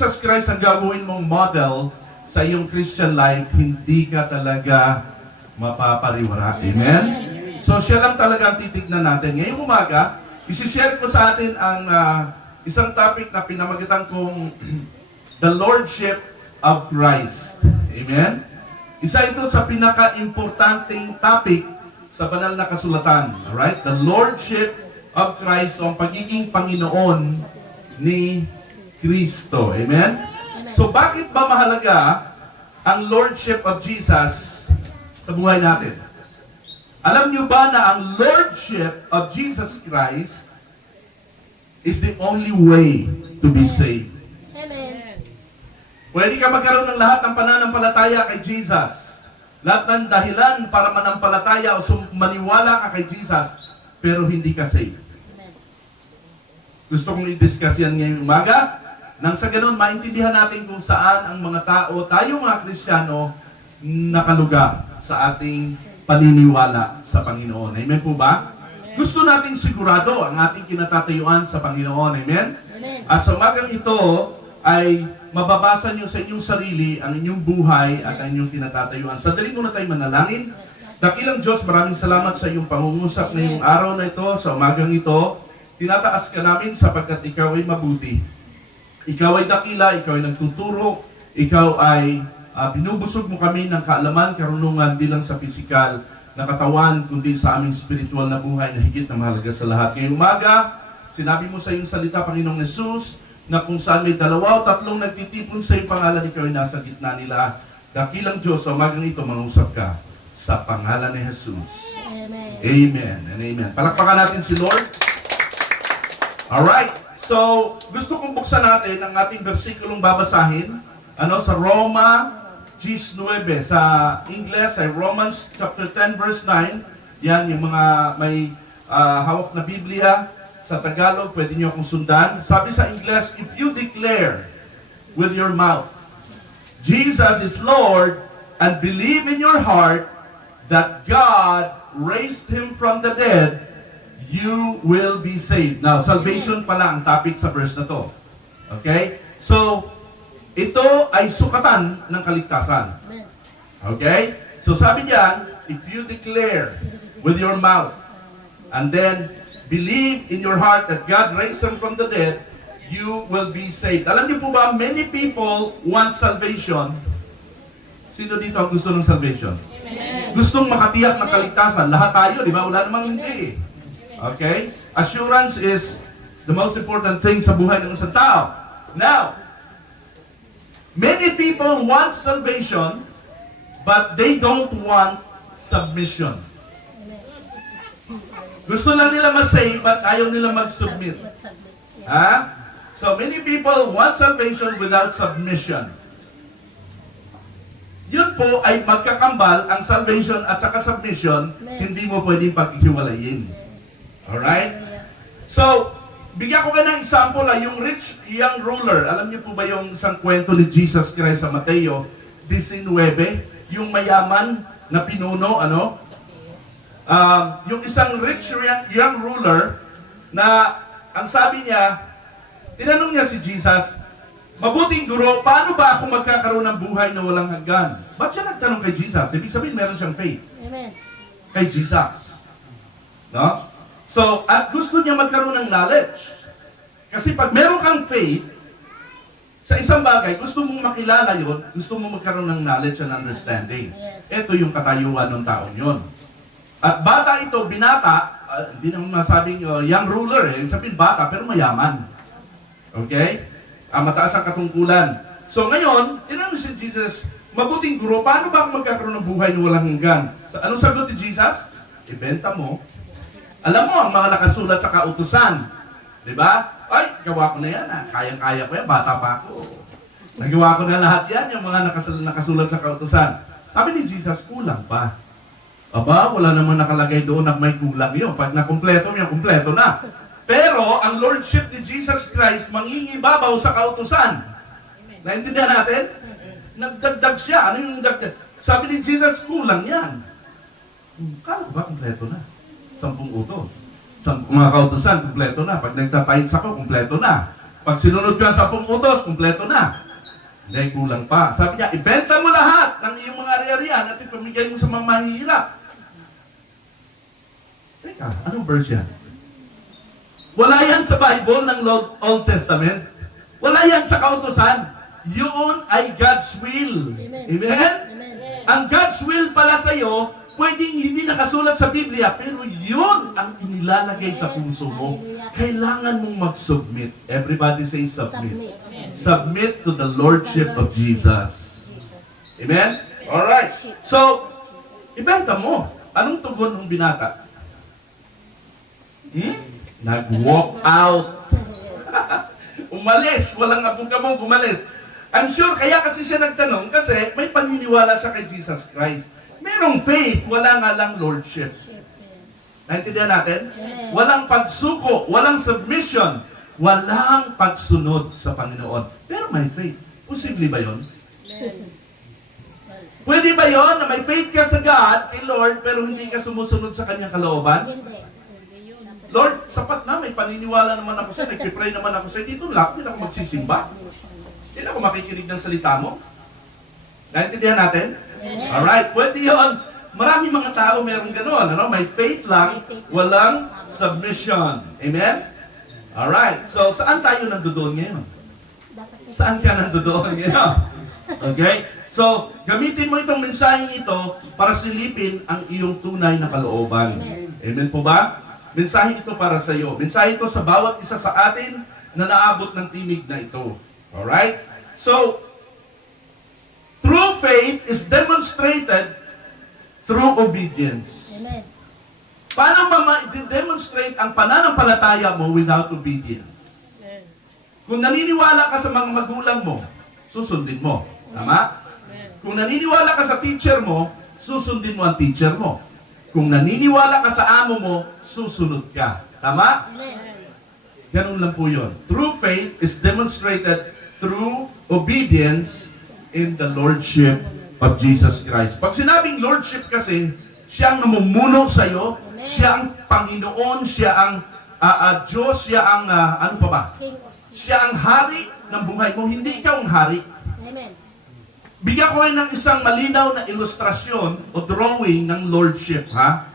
Jesus Christ ang gagawin mong model sa iyong Christian life, hindi ka talaga mapapariwara. Amen? So siya lang talaga ang titignan natin. Ngayong umaga, isishare ko sa atin ang isang topic na pinamagitan kong The Lordship of Christ. Amen? Isa ito sa pinaka-importanting topic sa banal na kasulatan. Alright? The Lordship of Christ o ang pagiging Panginoon ni Kristo. Amen? So bakit ba mahalaga ang Lordship of Jesus sa buhay natin? Alam niyo ba na ang Lordship of Jesus Christ is the only way to be saved? Amen. Pwede ka magkaroon ng lahat ng pananampalataya kay Jesus. Lahat ng dahilan para manampalataya o maniwala ka kay Jesus, pero hindi ka saved. Amen. Gusto kong i-discuss yan ngayong umaga. Nang sa ganun, maintindihan natin kung saan ang mga tao, tayo mga Kristiyano, nakalugar sa ating paniniwala sa Panginoon. Amen po ba? Gusto nating sigurado ang ating kinatatayuan sa Panginoon. Amen? Amen. At sa umagang ito ay mababasa nyo sa inyong sarili ang inyong buhay at ang inyong kinatatayuan. Sandali muna tayo manalangin. Dakilang Diyos, maraming salamat sa iyong pangungusap ngayong araw na ito, sa umagang ito. Tinataas ka namin sapagkat ikaw ay mabuti. Ikaw ay dakila, ikaw ay nagtuturo, ikaw ay binubusog mo kami ng kaalaman, karunungan, di lang sa pisikal na katawan, kundi sa aming spiritual na buhay na higit na mahalaga sa lahat. Ngayong umaga, sinabi mo sa iyong salita, Panginoong Jesus, na kung saan may dalawa o tatlong nagtitipon sa iyong pangalan, ikaw ay nasa gitna nila. Dakilang Diyos, sa umagang ito, mangusap ka sa pangalan ni Jesus. Amen. Amen and amen. Palakpakan natin si Lord. Alright, so gusto kong buksan natin ang ating versikulong babasahin sa Roma 19, sa Ingles ay Romans chapter 10 verse 9. Yan yung mga may hawak na Biblia. Sa Tagalog, pwede nyo akong sundan. Sabi sa Ingles, if you declare with your mouth, Jesus is Lord, and believe in your heart that God raised Him from the dead, you will be saved. Now, salvation pala ang topic sa verse na to. Okay? So, ito ay sukatan ng kaligtasan. Amen. Okay? So sabi niyan, if you declare with your mouth and then believe in your heart that God raised Him from the dead, you will be saved. Alam niyo po ba, many people want salvation. Sino dito ang gusto ng salvation? Amen. Gustong makatiyak ng kaligtasan. Lahat tayo, di ba? Wala namang hindi. Okay? Assurance is the most important thing sa buhay ng isang tao. Now, many people want salvation, but they don't want submission. Gusto lang nila ma-save, but ayaw nila mag-submit. Mag-submit. Yeah. Ha? So many people want salvation without submission. Yun po ay magkakambal ang salvation at saka submission, hindi mo pwedeng paghiwalayin. Yes. Alright? Hallelujah. So, bigyan ko kayo ng example, yung rich young ruler. Alam niyo po ba yung isang kwento ni Jesus Christ sa Mateo 19, yung mayaman na pinuno, yung isang rich young ruler na ang sabi niya, tinanong niya si Jesus, mabuting guro, paano ba ako magkakaroon ng buhay na walang hanggan? Ba't siya nagtanong kay Jesus? Ibig sabihin, meron siyang faith Amen. kay Jesus. No? So, at gusto niya magkaroon ng knowledge. Kasi pag meron kang faith, sa isang bagay, gusto mong makilala yun, gusto mong magkaroon ng knowledge and understanding. Yes. Ito yung katayuan ng taon yun. At bata ito, binata, hindi naman masabing young ruler, sabihin bata, pero mayaman. Okay? Mataas ang katungkulan. So ngayon, tinanong si Jesus, mabuting guro, paano ba ako magkakaroon ng buhay na walang hanggan? Anong sagot ni Jesus? Ibenta mo. Alam mo, ang mga nakasulat sa kautusan. Diba? Ay, gawa ko na yan. Kayang-kaya ko yan. Bata pa ako. Nagawa ko na lahat yan, yung mga nakasulat sa kautusan. Sabi ni Jesus, kulang pa. Aba, wala namang nakalagay doon na may kulang yun. Pag nakumpleto niya, kumpleto na. Pero, ang Lordship ni Jesus Christ, mangingibabaw sa kautusan. Naintindihan natin? Nagdagdag siya. Ano yung dagdag? Sabi ni Jesus, kulang yan. Kala ba, kumpleto na? 10 utos. Mga kautusan, kumpleto na. Pag nagtatayits ako, kumpleto na. Pag sinunod ko ang 10 utos, kumpleto na. Hindi, kulang pa. Sabi niya, ibenta mo lahat ng iyong mga ari-arian at ipamigay mo sa mga mahihirap. Teka, anong verse yan? Wala yan sa Bible ng Old Testament. Wala yan sa kautusan. Yun ay God's will. Amen. Amen? Amen. Ang God's will pala sa iyo, pwedeng hindi nakasulat sa Biblia, pero yun ang inilalagay sa Yes. puso mo. Hallelujah. Kailangan mong mag-submit. Everybody say submit. Submit. Submit to the Lordship of Jesus. Jesus. Amen? Alright. So, ibenta mo. Anong tugon ng binata? Nag-walk out. Umalis. Walang abong-abong umalis. I'm sure kaya kasi siya nagtanong kasi may paniniwala siya kay Jesus Christ. Merong faith, wala nga lang lordship. Yes. Naintindihan natin? Amen. Walang pagsuko, walang submission, walang pagsunod sa Panginoon. Pero may faith. Posible ba yon? Amen. Pwede ba yon na may faith ka sa God, kay Lord, pero hindi ka sumusunod sa Kanyang kalooban? Hindi. Lord, sapat na, may paniniwala naman ako sa'yo, nagpipray naman ako sa'yo, dito lang, hindi na ako magsisimba. Hindi na ako makikinig ng salita mo. Naintindihan natin? Amen. Alright, pwede yun. Marami mga tao meron gano'n, ano? May faith lang, walang submission. Amen? Alright, so saan tayo nandoon ngayon? Saan ka nandoon ngayon? Okay? So, gamitin mo itong mensaheng ito para silipin ang iyong tunay na kalooban. Amen po ba? Mensahe ito para sa iyo. Mensahe ito sa bawat isa sa atin na naabot ng tinig na ito. Alright? So, true faith is demonstrated through obedience. Amen. Paano ma-demonstrate ang pananampalataya mo without obedience? Kung naniniwala ka sa mga magulang mo, susundin mo. Tama? Kung naniniwala ka sa teacher mo, susundin mo ang teacher mo. Kung naniniwala ka sa amo mo, susunod ka. Tama? Amen. Ganun lang po yun. True faith is demonstrated through obedience in the Lordship of Jesus Christ. Pag sinabing Lordship kasi, siya ang namumuno sa iyo, Amen. siya ang Panginoon, siya ang Diyos, siya ang, ano pa ba? King of Siya ang hari ng buhay mo, hindi ikaw ang hari. Amen. Bigyan ko kayo ng isang malinaw na ilustrasyon o drawing ng Lordship, ha?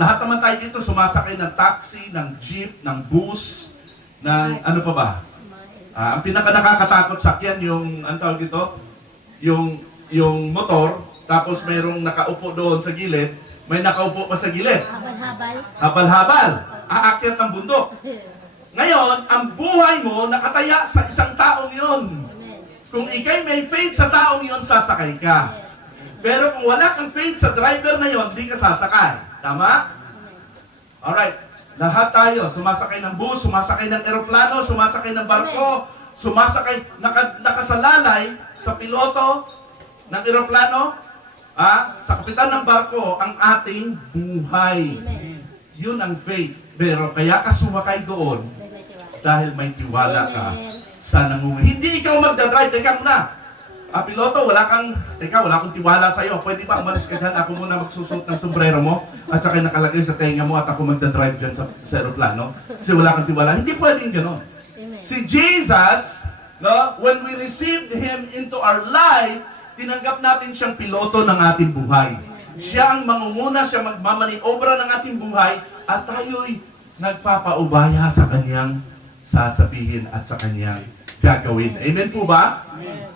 Lahat naman tayo dito sumasakay ng taxi, ng jeep, ng bus, ng ano pa ba? Ang pinaka nakakatakot sakyan yung, ang tawag dito, yung motor, tapos mayroong nakaupo doon sa gilid, may nakaupo pa sa gilid. Habal-habal. Habal-habal, aakyat ng bundok. Yes. Ngayon, ang buhay mo nakataya sa isang taong yon. Amen. Kung ikay may faith sa taong yon, sasakay ka. Yes. Pero kung wala kang faith sa driver na yon, di ka sasakay. Tama? Amen. Alright. Lahat tayo, sumasakay ng bus, sumasakay ng eroplano, sumasakay ng barko, sumasakay, nakasalalay sa piloto ng eroplano, sa kapitan ng barko, ang ating buhay. Amen. Yun ang faith. Pero kaya ka sumakay doon dahil may tiwala ka Amen. sa nangungulit. Hindi ikaw magdadrive. Teka muna. Piloto, wala akong tiwala sa iyo. Pwede ba umalis ka dyan? Ako muna magsusuot ng sombrero mo at saka nakalagay sa tenga mo at ako magdadrive dyan sa aeroplano. Kasi wala kang tiwala. Hindi pwedeng gano'n. Amen. Si Jesus, no, when we received Him into our life, tinanggap natin siyang piloto ng ating buhay. Siya ang mangunguna, siya magmamaniobra ng ating buhay at tayo'y nagpapaubaya sa kanyang sasabihin at sa kanyang gagawin. Amen po ba?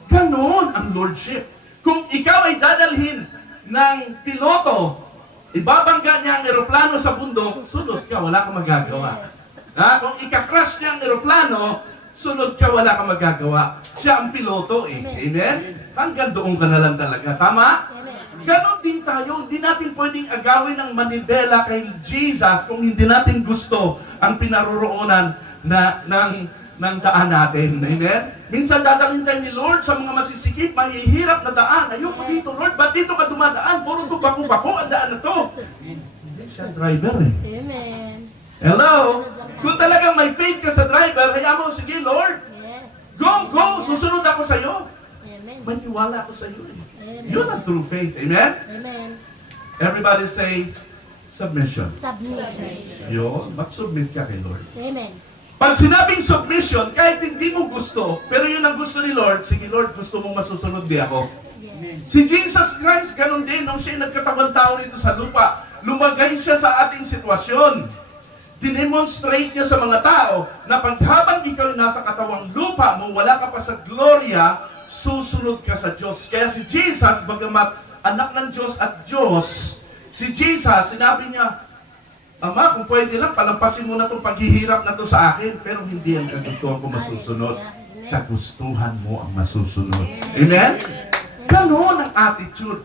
Ganon ang Lordship. Kung ikaw ay dadalhin ng piloto, ibabangga niya ang eroplano sa bundok, sunod ka, wala kang magagawa. Kung ika-crash niya ang eroplano, sunod ka, wala kang magagawa. Siya ang piloto eh. Amen? Hanggang doon ka na lang talaga. Tama? Amen. Ganon din tayo. Hindi natin pwedeng agawin ng manibela kay Jesus kung hindi natin gusto ang pinaroroonan ng daan natin. Amen? Minsan dadalhin tayo ni Lord sa mga masisikip, mahihirap na daan. Ayoko dito, Lord. Ba't dito ka dumadaan? Puro to bako-bako ang daan na to. Hindi siya driver eh. Amen. Hello? Kung talagang may faith ka sa driver, kaya mo, sige Lord, Yes. go, susunod ako sa iyo. Amen. May tiwala ako sa iyo eh. Amen. Yun ang true faith. Amen? Amen. Everybody say, submission. Submission. Yun, mag-submit ka kay Lord. Amen. Pag sinabing submission, kahit hindi mo gusto, pero yun ang gusto ni Lord, sige Lord, gusto mong masusunod di ako. Yes. Si Jesus Christ, ganun din, nung siya nagkatawang tao rito sa lupa, lumagay siya sa ating sitwasyon. Dinemonstrate niya sa mga tao na paghabang ikaw nasa katawang lupa mo, wala ka pa sa gloria, susunod ka sa Diyos. Kaya si Jesus, bagamat anak ng Diyos at Diyos, si Jesus, sinabi niya, Ama, kung pwede lang, palampasin mo na itong paghihirap na to sa akin, pero hindi ang kagustuhan ko masusunod. Kagustuhan mo ang masusunod. Amen? Ganon ang attitude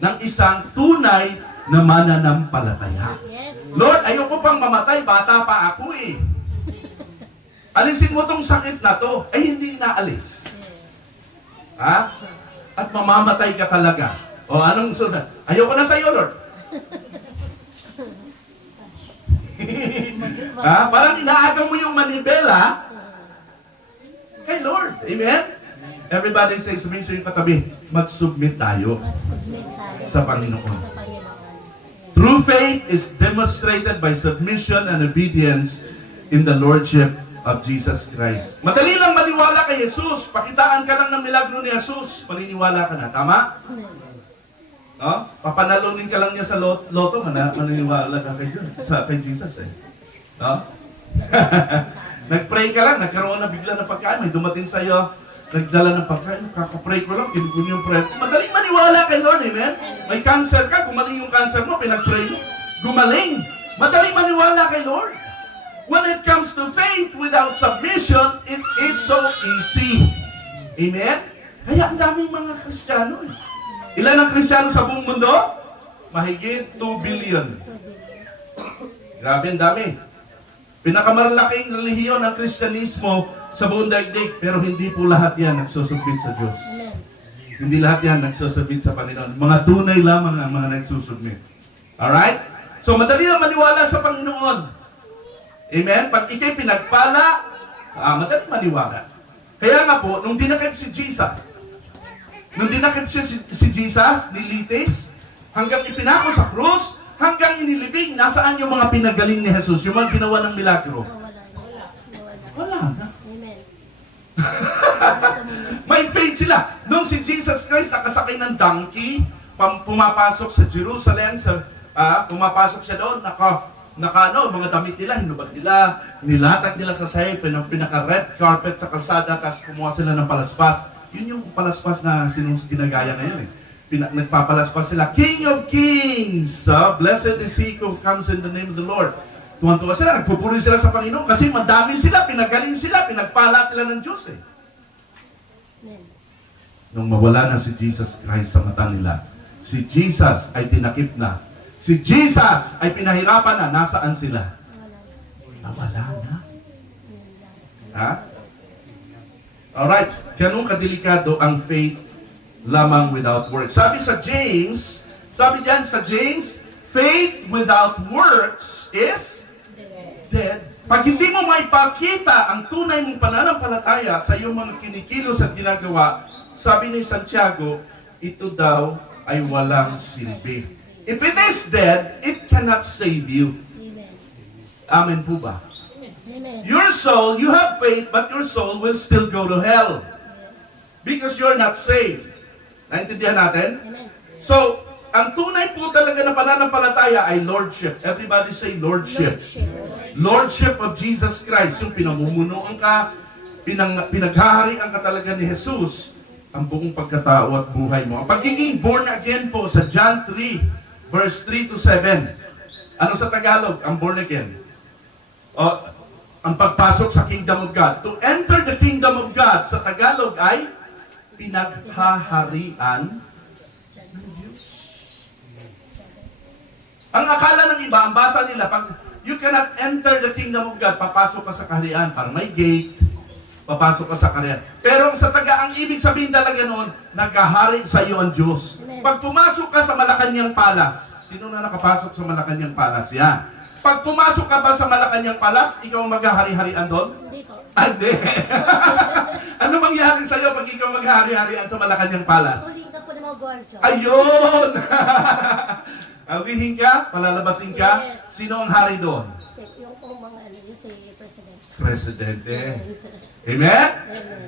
ng isang tunay na mananampalataya. Yes. Lord, ayoko pang mamatay, bata pa ako eh. Alisin mo tong sakit na to. Ay, hindi naalis. Ha? At mamamatay ka talaga. O anong sunod? Ayoko na sa'yo, Lord. Ha? Parang inaagaw mo yung manibela kay Lord. Amen? Everybody say, sabihin sa yung katabi, mag-submit tayo Mag-submit tayo sa Panginoon. sa Panginoon. True faith is demonstrated by submission and obedience in the Lordship of Jesus Christ. Madali lang maniwala kay Jesus. Pakitaan ka lang ng milagro ni Jesus. Maniniwala ka na. Tama? No? Papanalunin ka lang niya sa loto. Maniniwala ka kay Jesus. Eh. No? Nag-pray ka lang. Nagkaroon na bigla ng pagkain. May dumating sa'yo. Nagdala ng pagkain. Kakapray ko lang. Tinugun yung prayer. Madaling maniwala kay Lord. Amen? May cancer ka. Gumaling yung cancer mo. Pinag-pray mo. Gumaling. Madaling maniwala kay Lord. When it comes to faith without submission, it is so easy. Amen? Kaya ang daming mga Kristiyano. Ilan ang Kristiyano sa buong mundo? Mahigit 2 billion. Grabe ang dami. Pinakamalaking relihiyon ng Kristyanismo sa buong daigdig, pero hindi po lahat yan nagsusubmit sa Diyos. Amen. Hindi lahat yan nagsusubmit sa Panginoon. Mga tunay lamang ang mga nagsusubmit. Alright? So madali lang maniwala sa Panginoon. Amen? Pag ikay pinagpala, madali maniwala. Kaya nga po, nung dinakip si Jesus, si Jesus, nilitis, hanggang ipinako sa krus, hanggang inilibing, nasaan yung mga pinagaling ni Jesus, yung mga ginawa ng milagro? Wala na. Amen. May faith sila. Nung si Jesus Christ nakasakay ng donkey, pumapasok sa Jerusalem, pumapasok siya doon, mga damit nila, hinubad nila, nilatag nila sa sayo, pinaka-red carpet sa kalsada, tapos kumuha sila ng palaspas. Yun yung palaspas na ginagaya ngayon eh. Nagpapalaspas sila, King of Kings! Blessed is He who comes in the name of the Lord. Tuwan-tuwa sila, nagpupuri sila sa Panginoon kasi madami sila, pinagaling sila, pinagpala sila ng Diyos eh. Amen. Nung mawala na si Jesus Christ sa mata nila, si Jesus ay tinakip na. Si Jesus ay pinahirapan na. Nasaan sila? Nawala na. Ha? Alright. Ganun kadelikado ang faith lamang without works. Sabi diyan sa James, faith without works is dead. Pag hindi mo maipakita ang tunay mong pananampalataya sa iyong mga kinikilos at ginagawa, sabi ni Santiago, ito daw ay walang silbi. If it is dead, it cannot save you. Amen. Amen po ba? Amen. Your soul, you have faith, but your soul will still go to hell. Because you're not saved. Naintindihan natin? Amen. So, ang tunay po talaga na pananampalataya ay Lordship. Everybody say Lordship. Lordship of Jesus Christ. Yung pinamumunuan ka, pinaghaharian ka talaga ni Jesus, ang buong pagkatao at buhay mo. Ang pagiging born again po sa John 3, verse 3 to 7. Ano sa Tagalog? Ang born again. Ang pagpasok sa kingdom of God. To enter the kingdom of God sa Tagalog ay pinaghaharian ng Diyos. Ang akala ng iba, ang basa nila, pag you cannot enter the kingdom of God, papasok ka sa kaharian, parang may gate, papasok ka sa kaharian. Pero sa ang ibig sabihin talaga noon, naghahari sa iyo ang Diyos. Pag pumasok ka sa Malacanang Palace, sino na nakapasok sa Malacanang Palace? Yan. Pag pumasok ka ba sa Malacanang Palace, ikaw maghahari-harian doon? Hindi po. Hindi. Ano mangyari sa iyo pag ikaw maghahari-harian sa Malacanang Palace? Huling ka po ng mga gwardiyo. Ayun! Awihin ka? Palalabasin ka? Yes. Sino ang hari doon? Yung po po mga ano, yung si President. Presidente. Amen?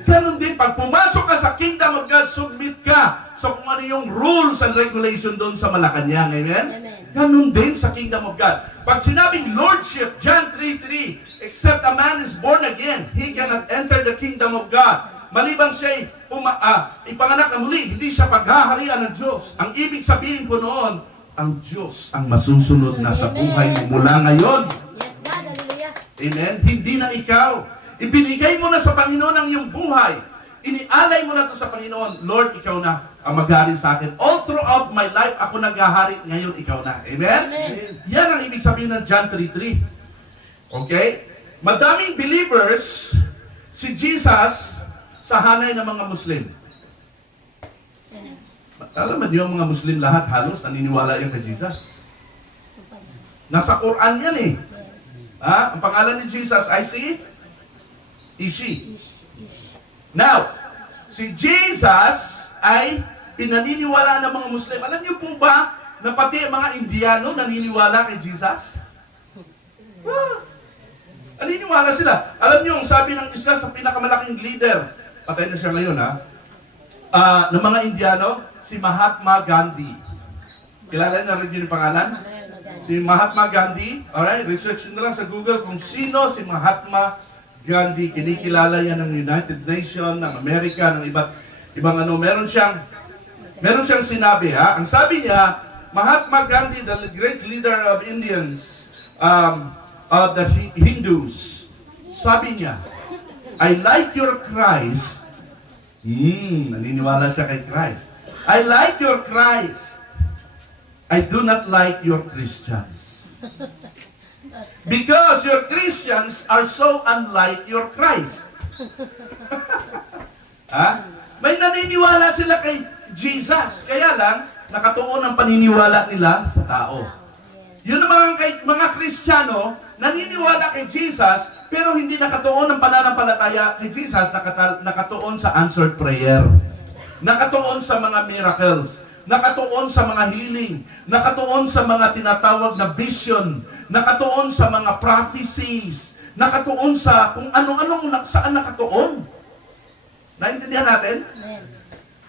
Ganon din, pag pumasok ka sa kingdom of God, submit ka sa kung ano yung rules and regulation doon sa Malacanang. Amen? Amen. Ganon din sa kingdom of God. Pag sinabing Lordship, John 3:3, except a man is born again, he cannot enter the kingdom of God. Maliban siya ipanganak na muli, hindi siya paghaharian ng Diyos. Ang ibig sabihin po noon, ang Diyos ang masusunod na sa buhay mo mula ngayon. Yes, God. Hallelujah. Amen? Hindi na ikaw. Ibinigay mo na sa Panginoon ang iyong buhay. Inialay mo na to sa Panginoon. Lord, ikaw na ang maghari sa akin. All throughout my life, ako naghahari. Ngayon, ikaw na. Amen? Amen. Yan ang ibig sabihin ng John 3:3. Okay? Madaming believers, si Jesus, sa hanay ng mga Muslim. Amen. Alam mo niyo, ang mga Muslim lahat halos naniniwala yan kay Jesus. Nasa Quran yan eh. Yes. Ha? Ang pangalan ni Jesus ay si Ishi. Ish, ish. Now, si Jesus ay pinaniniwala ng mga Muslim. Alam niyo po ba na pati mga Indiano naniniwala kay Jesus? Naniniwala sila. Alam niyo, ang sabi ng isa sa pinakamalaking leader, patay na siya ngayon ha, ng mga Indiano, si Mahatma Gandhi. Kilala niyo rin yung pangalan? Si Mahatma Gandhi. Alright, research nyo lang sa Google kung sino si Mahatma Gandhi. Kinikilala yan ng United Nations, ng Amerika, ng ibang ano. Meron siyang sinabi ha. Ang sabi niya, Mahatma Gandhi, the great leader of Indians, of the Hindus, sabi niya, I like your Christ. Naniniwala siya kay Christ. I like your Christ. I do not like your Christians. Because your Christians are so unlike your Christ. Ha? May naniniwala sila kay Jesus. Kaya lang, nakatuon ang paniniwala nila sa tao. Yun ang mga Kristiyano, naniniwala kay Jesus, pero hindi nakatuon ang pananampalataya kay Jesus, nakatuon sa answered prayer. Nakatuon sa mga miracles. Nakatuon sa mga healing. Nakatuon sa mga tinatawag na vision. Nakatuon sa mga prophecies. Nakatuon sa kung ano-anong saan nakatuon. Naintindihan natin? Amen.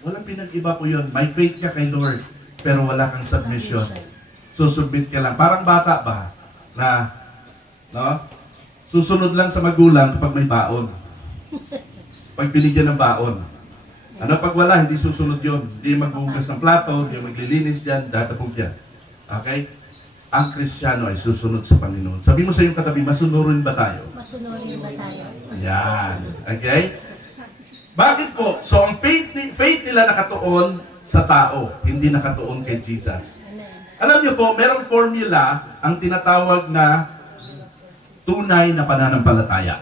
Walang pinag-iba po yun. May faith ka kay Lord, pero wala kang submission. Susubmit ka lang. Parang bata ba? Na, no? Susunod lang sa magulang kapag may baon. Pag binigyan ng baon. Ano pag wala, hindi susunod yun. Hindi maghugas ng plato, hindi maglilinis dyan, datapog dyan. Okay? Ang Kristiyano ay susunod sa Panginoon. Sabi mo sa iyong katabi, masunurin ba tayo? Masunurin ba tayo? Yan. Okay? Bakit po? So, ang faith nila nakatuon sa tao, hindi nakatuon kay Jesus. Amen. Alam niyo po, merong formula ang tinatawag na tunay na pananampalataya.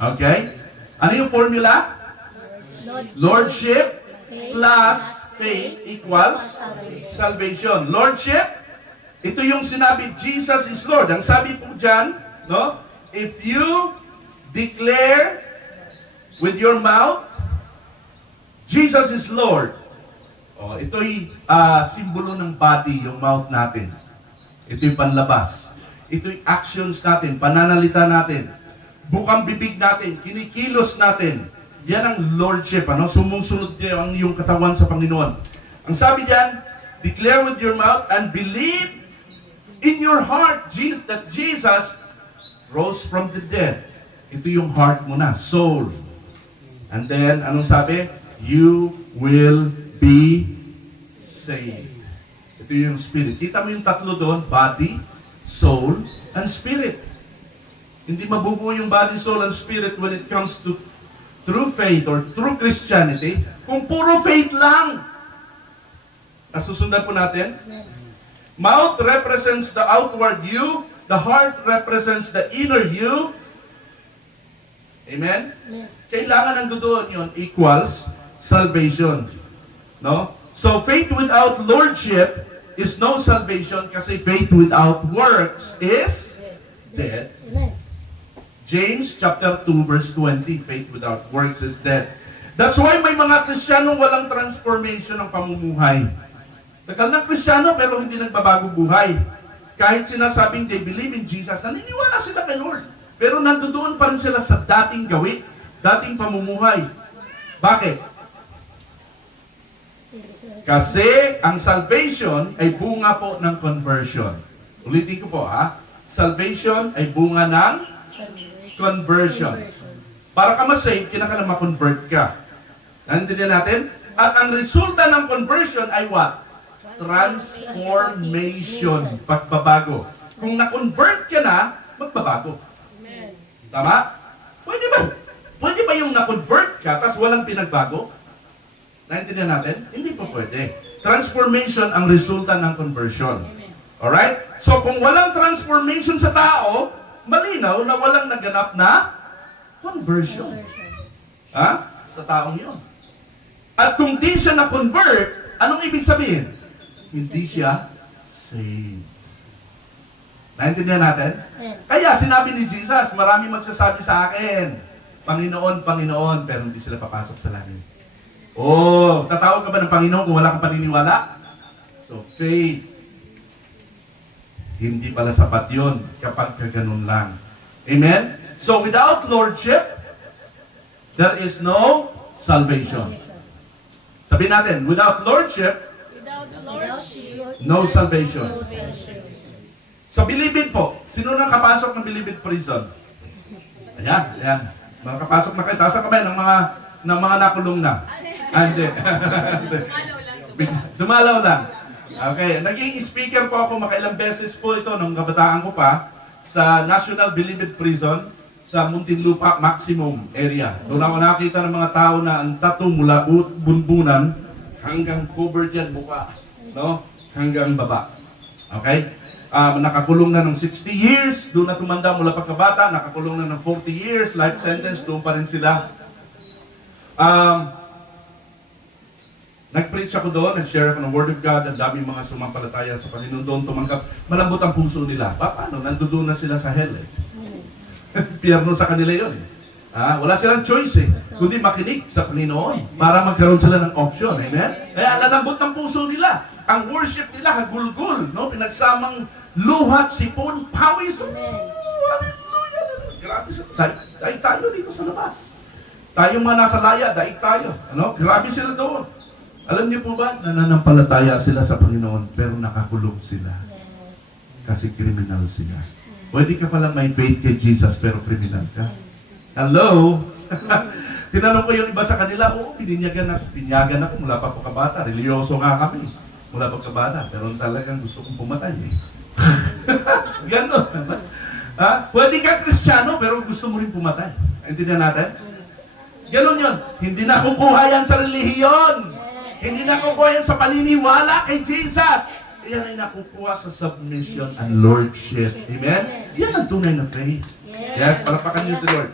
Okay? Ano yung formula? Lordship plus faith equals salvation. Lordship, ito yung sinabi, Jesus is Lord. Ang sabi po dyan, no? If you declare with your mouth, Jesus is Lord. Oh, ito'y simbolo ng body, yung mouth natin. Ito'y panlabas. Ito'y actions natin, pananalita natin. Bukang bibig natin, kinikilos natin. Yan ang Lordship, ano? Sumusunod niya ang iyong katawan sa Panginoon. Ang sabi diyan, declare with your mouth and believe in your heart that Jesus rose from the dead. Ito yung heart mo na, soul. And then, anong sabi? You will be saved. Ito yung spirit. Kita mo yung tatlo doon, body, soul, and spirit. Hindi mabubuo yung body, soul, and spirit when it comes to true faith or true Christianity, kung puro faith lang. Nasusundan po natin. Mouth represents the outward you, the heart represents the inner you. Amen? Kailangan ang doon yun equals salvation. No? So faith without lordship is no salvation kasi faith without works is dead. Amen. James chapter 2 verse 20, faith without works is dead. That's why may mga Kristiyanong walang transformation ng pamumuhay. Tagal ng Kristiyano pero hindi nagbabago buhay. kahit sinasabing they believe in Jesus, naniniwala sila kay Lord. Pero nandoon pa rin sila sa dating gawi, dating pamumuhay. Bakit? Kasi ang salvation ay bunga po ng conversion. Ulitin ko po salvation ay bunga ng conversion. Para ka ma-save, kinakailangan ma-convert ka. Nandiyan natin? At ang resulta ng conversion ay what? Transformation. Pagbabago. Kung na-convert ka na, magbabago. Tama? Pwede ba? Pwede ba yung na-convert ka tapos walang pinagbago? Naintindihan natin? Hindi po pwede. Transformation ang resulta ng conversion. Alright? So kung walang transformation sa tao, malinaw na walang naganap na conversion. Sa taong yun. At kung di siya na-convert, anong ibig sabihin? Hindi siya saved. Naintindihan natin? Kaya sinabi ni Jesus, marami magsasabi sa akin, Panginoon, Panginoon, pero hindi sila papasok sa langit. Oh, tatawag ka ba ng Panginoon kung wala kang paniniwala? So, faith. Hindi pala sapat yun kapag ganun lang. Amen? So, without Lordship, there is no salvation. Sabihin natin, without Lordship, no salvation. So, Bilibid po. Sino nang kapasok ng Bilibid prison? Ayan, ayan. Makapasok na kayo. Taas ang kamay ng mga nakulong na. Hindi. Dumalaw lang. Okay. Naging speaker po ako makailang beses po ito nung kabataan ko pa sa National Bilibid Prison sa Muntinlupa Maximum area. Doon ako nakita ng mga tao na ang tattoo mula bunbunan hanggang covered yan mukha. No? Hanggang baba. Okay? Nakakulong na ng 60 years, doon na tumanda mula pagkabata, nakakulong na ng 40 years, life sentence, doon pa rin sila. Nag-preach ako doon, nag-share ako ng Word of God, ang daming mga sumampalataya sa Panginoon doon, tumanggap, malambot ang puso nila. Paano? Nandoon na sila sa hell eh. Pierno sa kanila yun eh. Wala silang choice eh, kundi makinig sa Panginoon para magkaroon sila ng option. Amen? Kaya lalambot ng puso nila. Ang worship nila, hagulgul, no? Pinagsamang luhat, sipon, pawis. Hallelujah! Grabe daig tayo dito sa labas. Tayong mga nasa laya, daig tayo. Ano? Grabe sila doon. Alam niyo po ba, nananampalataya sila sa Panginoon, pero nakakulong sila. Kasi criminal sila. Pwede ka palang may faith kay Jesus, pero criminal ka. Hello? Tinanong ko yung iba sa kanila, pinyagan ako mula pa po kabata. Religyoso nga kami. Mula pa kabata. Pero talagang gusto kong pumatay eh. Ganon. Pwede ka Kristiyano, pero gusto mo rin pumatay. Intindihan natin? Ganon yun. Hindi na kukuha yan sa relihiyon. Hindi na kukuha yan sa paniniwala kay Jesus. Yan ay nakukuha sa submission and lordship. Amen? Yan ang tunay na faith. Yes, palapakan niyo si Lord.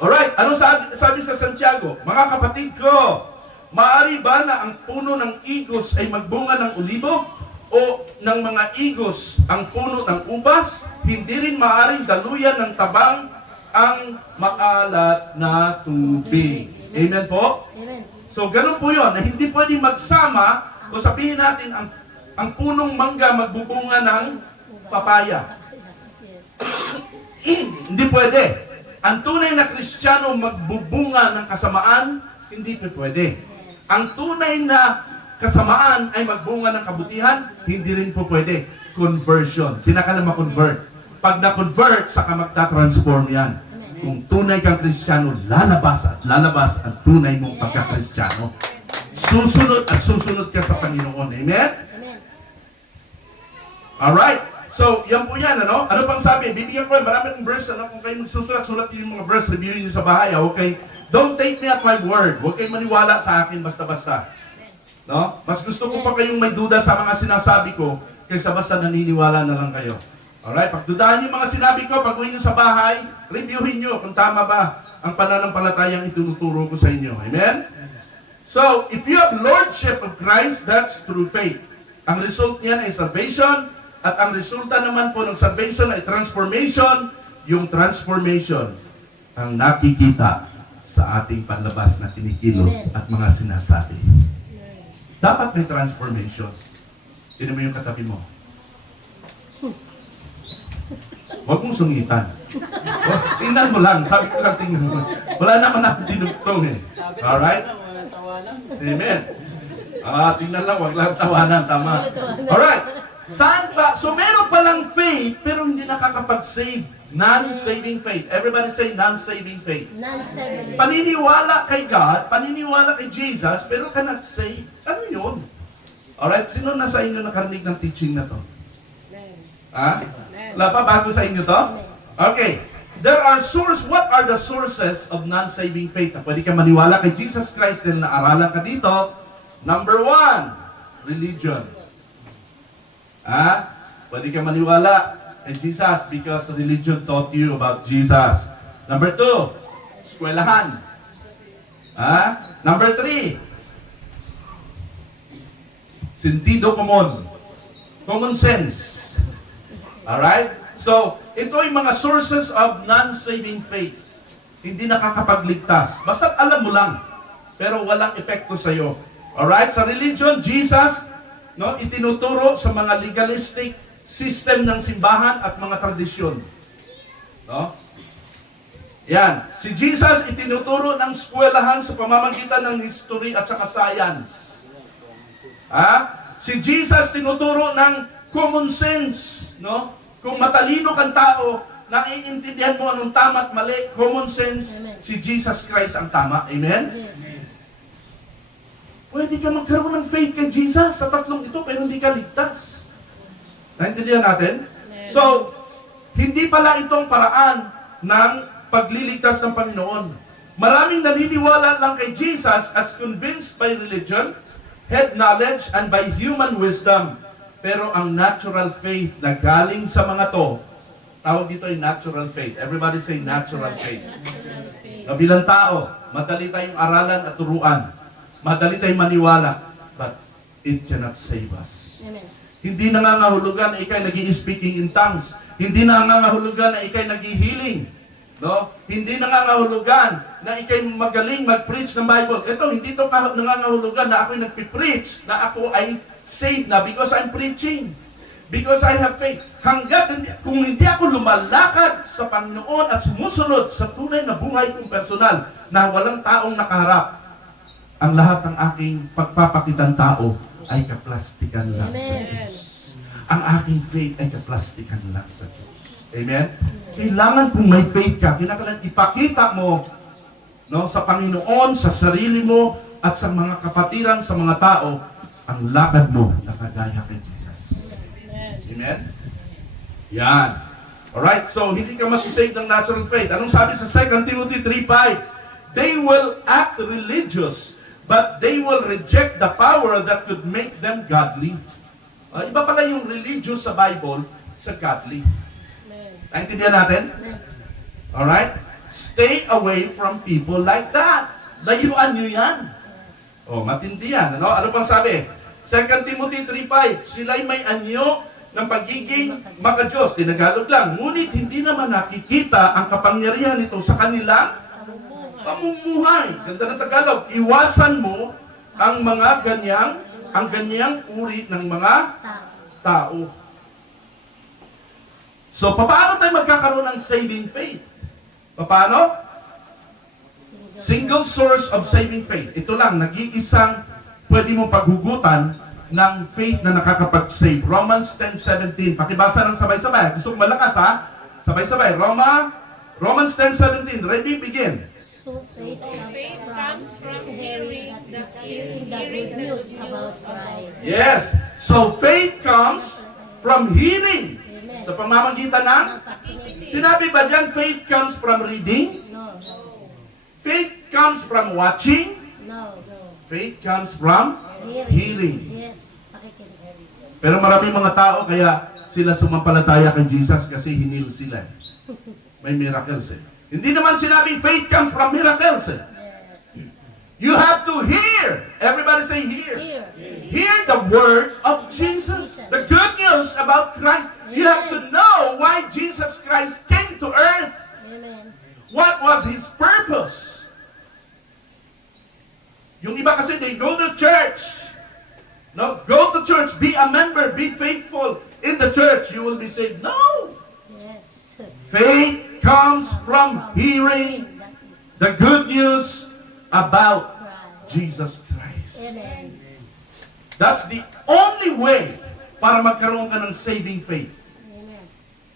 Alright, ano sabi sa Santiago? Mga kapatid ko, maaari ba na ang puno ng igos ay magbunga ng ulibo? O ng mga igos ang puno ng ubas? Hindi rin maaaring daluyan ng tabang ang maalat na tubig. Amen po? Amen. So, ganun po yun, na hindi pwedeng magsama o sabihin natin ang punong mangga magbubunga ng papaya. Hindi pwede. Ang tunay na Kristiyano magbubunga ng kasamaan, hindi pwede. Ang tunay na kasamaan ay magbunga ng kabutihan, hindi rin po pwede. Conversion. Pinakala ma-convert. Pag na-convert, saka magta-transform yan. Kung tunay kang Kristiyano, lalabas ang tunay mong pagka-Kristiyano. Susunod at susunod ka sa Panginoon. Amen? Alright. So, yan po yan, ano? Ano pang sabi? Bibigyan ko marami ng verse, ano? Kung kayo magsusulat-sulat yung mga verse, reviewin nyo sa bahay, okay? Don't take me at my word. Huwag kayong maniwala sa akin basta-basta. No? Mas gusto ko pa kayong may duda sa mga sinasabi ko, kaysa basta naniniwala na lang kayo. Alright? Pagdudahan yung mga sinabi ko, pag-uwi nyo sa bahay, reviewin nyo kung tama ba ang pananampalatayang itinuturo ko sa inyo. Amen? So, if you have lordship of Christ, that's through faith. Ang result niyan ay salvation, at ang resulta naman po ng salvation ay transformation. Yung transformation ang nakikita sa ating panlabas na kinikilos at mga sinasabi. Dapat may transformation. Tingnan mo yung katabi mo. Huwag mong sungitan. Tingnan mo lang. Sabi ko lang, tingnan mo. Wala naman ako dinugtong eh. Alright? Amen. Tingnan lang, huwag lang tawanan. Tama. Alright. Saan ba? So meron palang faith, pero hindi nakakapag-save. Non-saving faith. Everybody say non-saving faith. Non-saving. Paniniwala kay God, paniniwala kay Jesus, pero cannot save. Ano yun? Alright? Sino na sa inyo nakarinig ng teaching na to? Ha? Wala pa bago sa inyo to? Okay. There are what are the sources of non-saving faith? Na pwede ka maniwala kay Jesus Christ dahil naaralan ka dito. Number 1, religion. Pwede ka maniwala kay Jesus because religion taught you about Jesus. Number 2, eskwelahan. Number 3, sentido común. Common sense. Alright? So, ito ay mga sources of non-saving faith. Hindi nakakapagligtas. Basta alam mo lang, pero walang epekto sa iyo. Alright? Sa religion, Jesus, itinuturo sa mga legalistic system ng simbahan at mga tradisyon. Yan. Si Jesus itinuturo ng eskwelahan sa pamamagitan ng history at saka science. Si Jesus tinuturo ng common sense, Kung matalino kang tao, naiintindihan mo anong tama at mali, common sense, Amen. si Jesus Christ ang tama. Amen? Yes. Pwede ka magkaroon ng faith kay Jesus sa tatlong ito, pero hindi ka ligtas. Naintindihan natin? So, hindi pala itong paraan ng pagliligtas ng Panginoon. Maraming naniniwala lang kay Jesus as convinced by religion, head knowledge, and by human wisdom. Pero ang natural faith na galing sa mga to, tawag dito ay natural faith. Everybody say natural faith. Bilang tao, madali tayong aralan at turuan. Madali tayong maniwala. But it cannot save us. Amen. Hindi nangangahulugan na ikay nag-i-speaking in tongues. Hindi nangangahulugan na ikay nag-i-healing. Hindi nangangahulugan na ikay magaling mag-preach ng Bible. Ito, hindi ito nangangahulugan na ako'y nagpipreach, na ako ay saved na because I'm preaching. Because I have faith. Kung hindi ako lumalakad sa Panginoon at sumusunod sa tunay na buhay kong personal na walang taong nakaharap, ang lahat ng aking pagpapakitang tao ay kaplastikan lang sa Diyos. Ang aking faith ay kaplastikan lang sa Diyos. Amen? Kailangan kung may faith ka, kinakailangan ipakita mo sa Panginoon, sa sarili mo, at sa mga kapatiran, sa mga tao, ang lakad mo nakagaya kay Jesus. Amen? Yan. Alright, so hindi ka masisave ng natural faith. Anong sabi sa 2 Timothy 3:5? They will act religious, but they will reject the power that could make them godly. Iba pala yung religious sa Bible sa godly. Naintindihan natin? Alright? Stay away from people like that. Layuan nyo yan. Matindi yan. Ano pang sabi? 2 Timothy 3:5, sila'y may anyo ng pagiging makadiyos. Tinagalog lang. Ngunit hindi naman nakikita ang kapangyarihan nito sa kanilang pamumuhay. Ganda na Tagalog. Iwasan mo ang mga ganyang uri ng mga tao. So, paano tayo magkakaroon ng saving faith? Paano? Single source of saving faith. Ito lang, nag-iisang pwede mong paghugutan ng faith na nakakapag-save. Romans 10:17. Pakibasa ng sabay-sabay. Gusto kong malakas ha? Sabay-sabay. Romans 10:17. Ready? Begin. So faith comes from hearing the good news about Christ. Yes. So faith comes from hearing. Amen. Sa pamamagitan ng sinabi ba dyan, faith comes from reading? No. Faith comes from watching? No. Faith comes from hearing. Yes. Pakikinig. Pero maraming mga tao kaya sila sumampalataya kay Jesus kasi hinil sila. May miracles eh. Hindi naman sinabing faith comes from miracles eh. Yes. You have to hear. Everybody say hear. Here. Hear the word of Jesus. The good news about Christ. You have to know why Jesus Christ came to earth. Amen. What was His purpose? Yung iba kasi, they go to church. No, go to church, be a member, be faithful in the church, you will be saved. No! Yes. Faith comes from hearing That is the good news about right. Jesus Christ. Amen. That's the only way para magkaroon ka ng saving faith. Amen.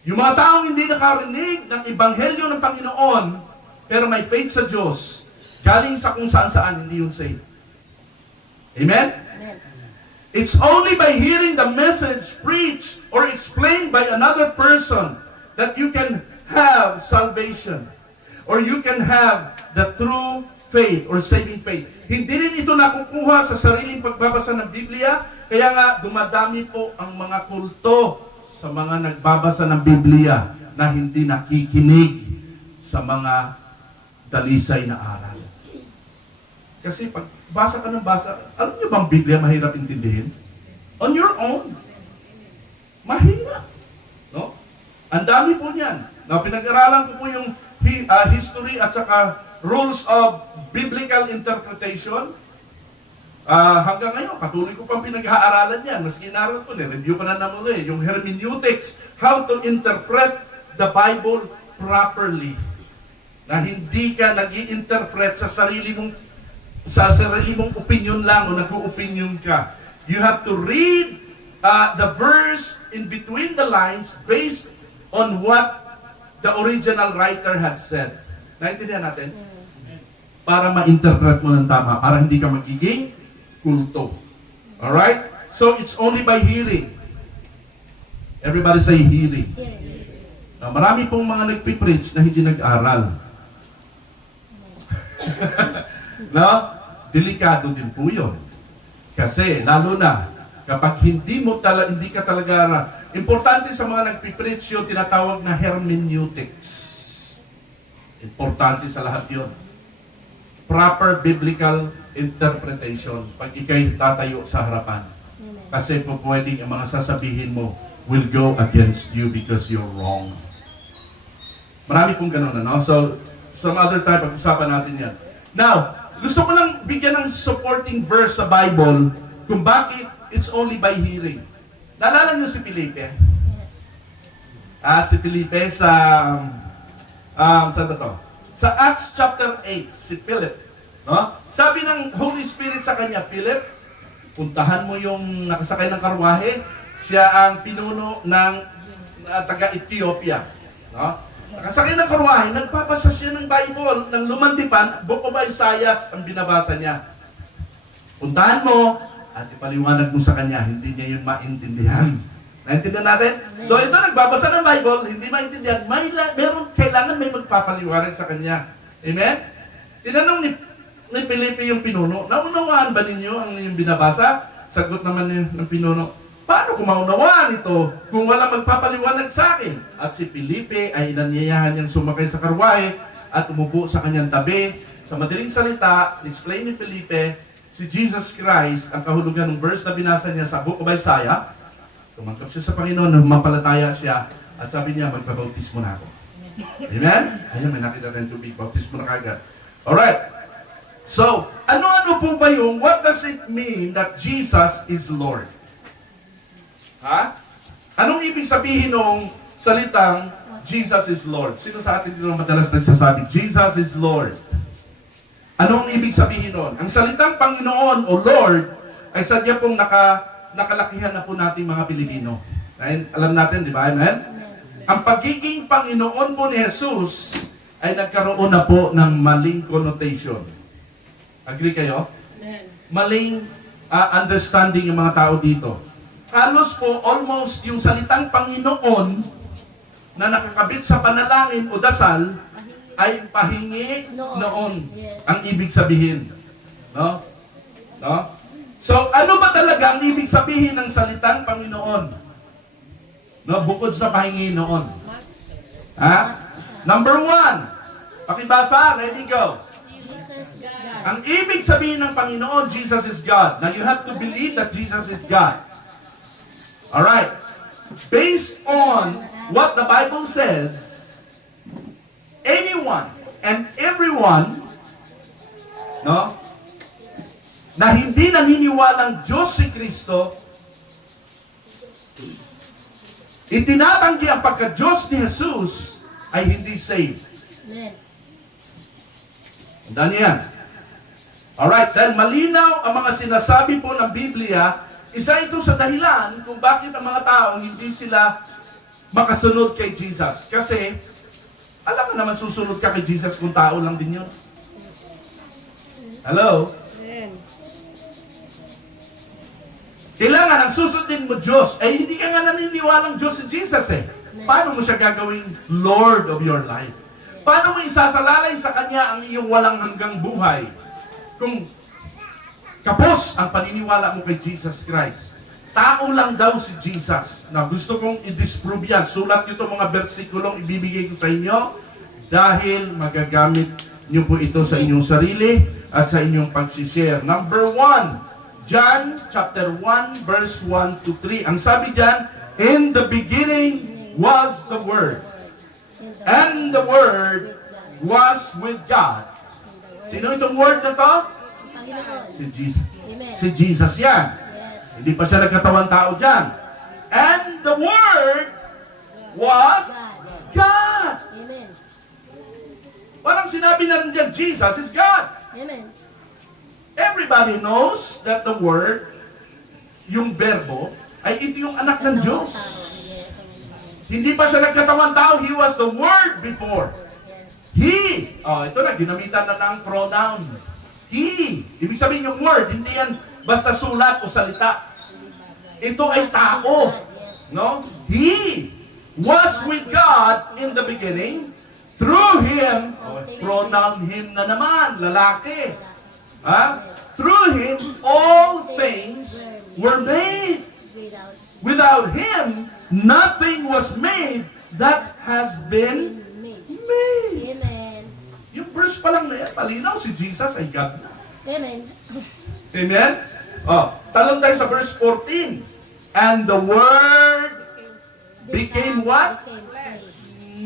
Yung mga taong hindi nakarinig ng Ebanghelyo ng Panginoon, pero may faith sa Diyos, galing sa kung saan-saan, hindi yun saved. Amen? Amen. It's only by hearing the message preached or explained by another person that you can have salvation. Or you can have the true faith or saving faith. Hindi rin ito nakukuha sa sariling pagbabasa ng Biblia, kaya nga dumadami po ang mga kulto sa mga nagbabasa ng Biblia na hindi nakikinig sa mga dalisay na aral. Kasi pag basa ka ng basa, alam niyo bang Biblia mahirap intindihin? On your own. Mahirap. No? Ang dami po niyan. Now, pinag-aralan ko po yung history at saka rules of biblical interpretation. Hanggang ngayon, patuloy ko pang pinag-aaralan yan. Maski naroon ko, review ko na muli. Yung hermeneutics, how to interpret the Bible properly. Na hindi ka nag-i-interpret sa sarili mong opinion lang o nag-opinion ka. You have to read the verse in between the lines based on what the original writer had said. Naintindihan natin? Para ma-interpret mo ng tama, para hindi ka magiging kulto. Alright? So, it's only by hearing. Everybody say hearing. Hearing. Marami pong mga nagpipreach na hindi nag-aral. No? Delikado din po yun. Kasi, lalo na, kapag hindi ka talaga, importante sa mga nagpipreach yun, tinatawag na hermeneutics. Importante sa lahat yun. Proper biblical interpretation pag ikay tatayo sa harapan. Amen. Kasi po pwedeng ang mga sasabihin mo will go against you because you're wrong. Marami pong ganun, ano? So, some other time, pag-usapan natin yan. Now, gusto ko lang bigyan ng supporting verse sa Bible kung bakit it's only by hearing. Naalala niyo si Felipe? Yes. Si Felipe sa saan ba to? Sa Acts chapter 8, si Philip, no? Sabi ng Holy Spirit sa kanya, Philip, puntahan mo yung nakasakay ng karwahe, siya ang pinuno ng taga-Ethiopia, no? Nakasakay ng karwahe, nagpapasa siya ng Bible, ng lumantipan, Book of Isaiah ang binabasa niya. Puntahan mo, at ipaliwanag mo sa kanya, hindi niya yun maintindihan. Naintindihan natin? So ito, nagbabasa ng Bible, hindi maintindihan, kailangan may magpapaliwanag sa kanya. Amen? Tinanong ni Felipe yung pinuno, naunawaan ba ninyo ang inyong binabasa? Sagot naman ng pinuno, paano ko maunawaan ito kung walang magpapaliwanag sa akin? At si Felipe ay inanyayahan niyang sumakay sa karwahe at umupo sa kanyang tabi. Sa madaling salita, explain ni Felipe, si Jesus Christ, ang kahulugan ng verse na binasa niya sa Book of Isaiah, tumanggap siya sa Panginoon, mapalataya siya, at sabi niya, magpabautismo na ako. Amen? Ayun, may nakita tayong tubig, bautismo na kagad. Alright. So, ano-ano po ba yung, what does it mean that Jesus is Lord? Ha? Anong ibig sabihin ng salitang Jesus is Lord? Sino sa atin dito madalas nagsasabi, Jesus is Lord? Anong ibig sabihin nun? Ang salitang Panginoon o Lord ay sadya pong nakalakihan na po natin mga Pilipino. Ay, alam natin, di ba? Amen? Ang pagiging Panginoon po ni Jesus ay nagkaroon na po ng maling connotation. Agree kayo? Maling understanding ng mga tao dito. Halos po, almost yung salitang Panginoon na nakakabit sa panalangin o dasal ay pahingi noon. Yes. Ang ibig sabihin. No? No? So, ano ba talaga ang ibig sabihin ng salitang Panginoon? No, bukod sa pahingi noon. Ha? Number 1. Pakibasa, ready, go. Jesus is God. Ang ibig sabihin ng Panginoon, Jesus is God. Now, you have to believe that Jesus is God. Alright. Based on what the Bible says, anyone and everyone, no, na hindi naniniwalang Diyos si Kristo, itinatanggi ang pagka-Diyos ni Jesus, ay hindi saved. Amen. Tandaan niyo yan. Alright, then malinaw ang mga sinasabi po ng Biblia, isa ito sa dahilan kung bakit ang mga tao hindi sila makasunod kay Jesus. Kasi, alam mo naman susunod ka kay Jesus kung tao lang din yun. Hello? Amen. Kailangan ang susundin mo Diyos. Eh, hindi ka nga naniniwalang Diyos si Jesus eh. Paano mo siya gagawing Lord of your life? Paano mo isasalalay sa Kanya ang iyong walang hanggang buhay? Kung kapos ang paniniwala mo kay Jesus Christ. Tao lang daw si Jesus. Na gusto kong i-disprove yan. Sulat nyo itong mga versikulong ibibigay ko sa inyo dahil magagamit nyo po ito sa inyong sarili at sa inyong pag-share. Number 1, John chapter 1 verse 1 to 3. Ang sabi dyan, in the beginning was the Word. And the Word was with God. Sino itong Word na to? Panginoon. Si Jesus. Amen. Si Jesus yan. Yes. Hindi pa siya nagkatawang tao dyan. And the Word was God. Amen. Parang sinabi na rin dyan, Jesus is God. Amen. Everybody knows that the Word, yung verbo, ay ito yung anak ng Diyos. Hindi pa siya nagkatawang tao, He was the Word before. He, ito na, ginamitan na ng pronoun. He, ibig sabihin yung word, hindi yan basta sulat o salita. Ito ay tao. No? He was with God in the beginning. Through Him, pronoun Him na naman, lalaki. Through Him, all things were made. Without Him, nothing was made that has been made. Amen. Yung verse pa lang na yan, malinaw si Jesus ay God na. Amen. Amen? Talon tayo sa verse 14. And the Word became what? Became flesh.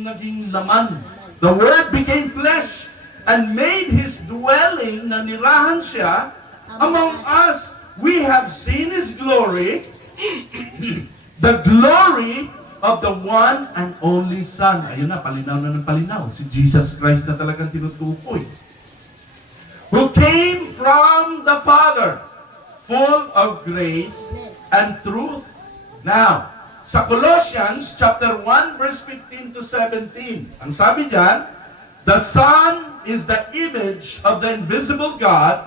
Naging laman. The Word became flesh and made His dwelling, na nirahan siya among us. We have seen His glory, the glory of the one and only Son. Ayun na, palinaw na ng palinaw. Si Jesus Christ na talagang tinutukoy. Who came from the Father, full of grace and truth. Now, sa Colossians chapter 1 verse 15 to 17, ang sabi diyan, the Son is the image of the invisible God,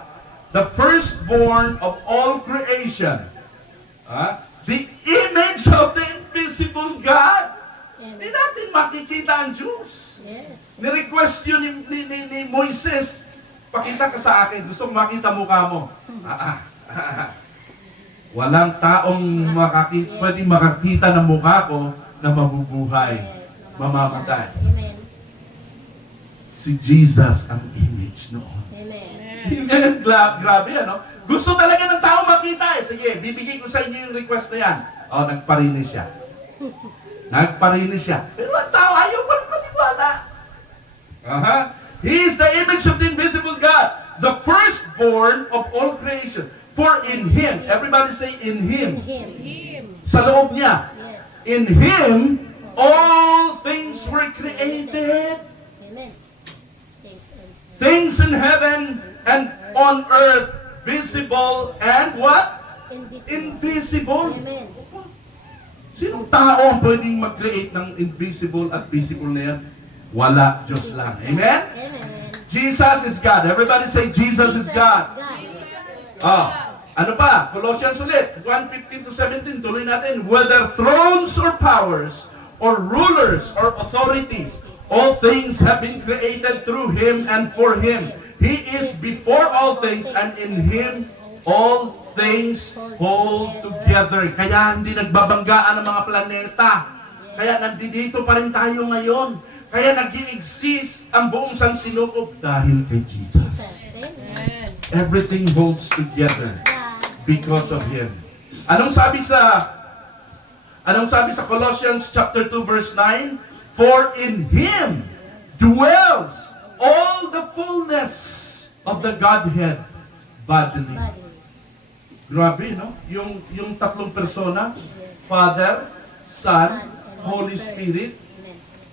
the firstborn of all creation. The image of the invisible God. Hindi natin makikita ang Diyos. Yes. Ni-request yun ni Moises, pakita ka sa akin, gusto kong makita mukha mo. Walang taong pwedeng makakita ng mukha ko na mabubuhay, mamamatay. Amen. Si Jesus ang image noon. Amen. Amen. Grabe ano? Gusto talaga ng tao makita eh. Sige, bibigay ko sa inyo yung request na yan. Nagparinis siya. Nagparinis siya. Pero ang tao ayaw pa rin maniwala. He is the image of the invisible God, the firstborn of all creation. For in Him, everybody say in Him. Him. Sa loob niya. Yes. In Him, all things were created. Amen. Yes. Things in heaven and on earth, visible and what? Invisible. Amen. Sinong tao ang pwedeng mag-create ng invisible at visible na yan? Wala, Diyos lang. Amen? Amen. Jesus is God. Everybody say, Jesus is God. Ano pa? Colossians ulit, 1:15 to 17. Tuloy natin. Whether thrones or powers, or rulers or authorities, all things have been created through Him and for Him. He is before all things, and in Him all things hold together. Kaya hindi nagbabanggaan ang mga planeta. Kaya nandito pa rin tayo ngayon. Kaya nag-i-exist ang buong sansinukob dahil kay Jesus. Amen. Everything holds together because of Him. Anong sabi sa Colossians chapter 2 verse 9? For in Him dwells all the fullness of the Godhead bodily. Grabe, no? Yung tatlong persona, Father, Son, Holy Spirit,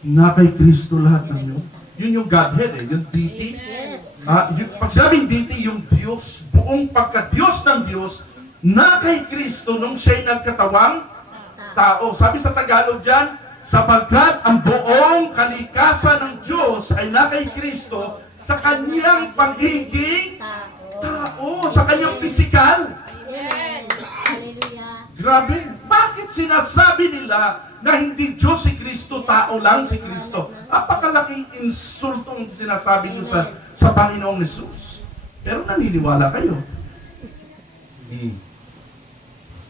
na kay Kristo lahat ng yun. Yun yung Godhead yung deity. Yes. Pag sabing deity, yung Diyos, buong pagka-Diyos ng Diyos, na kay Kristo nung siya'y nagkatawang tao. Sabi sa Tagalog dyan, sapagkat ang buong kalikasan ng Diyos ay na kay Kristo sa kanyang pagiging tao, sa kanyang pisikal. Amen. Hallelujah. Grabe, bakit sinasabi nila na hindi Diyos si Kristo, tao lang si Kristo? Apakalaking insultong sinasabi nyo sa Panginoong Jesus. Pero naniniwala kayo.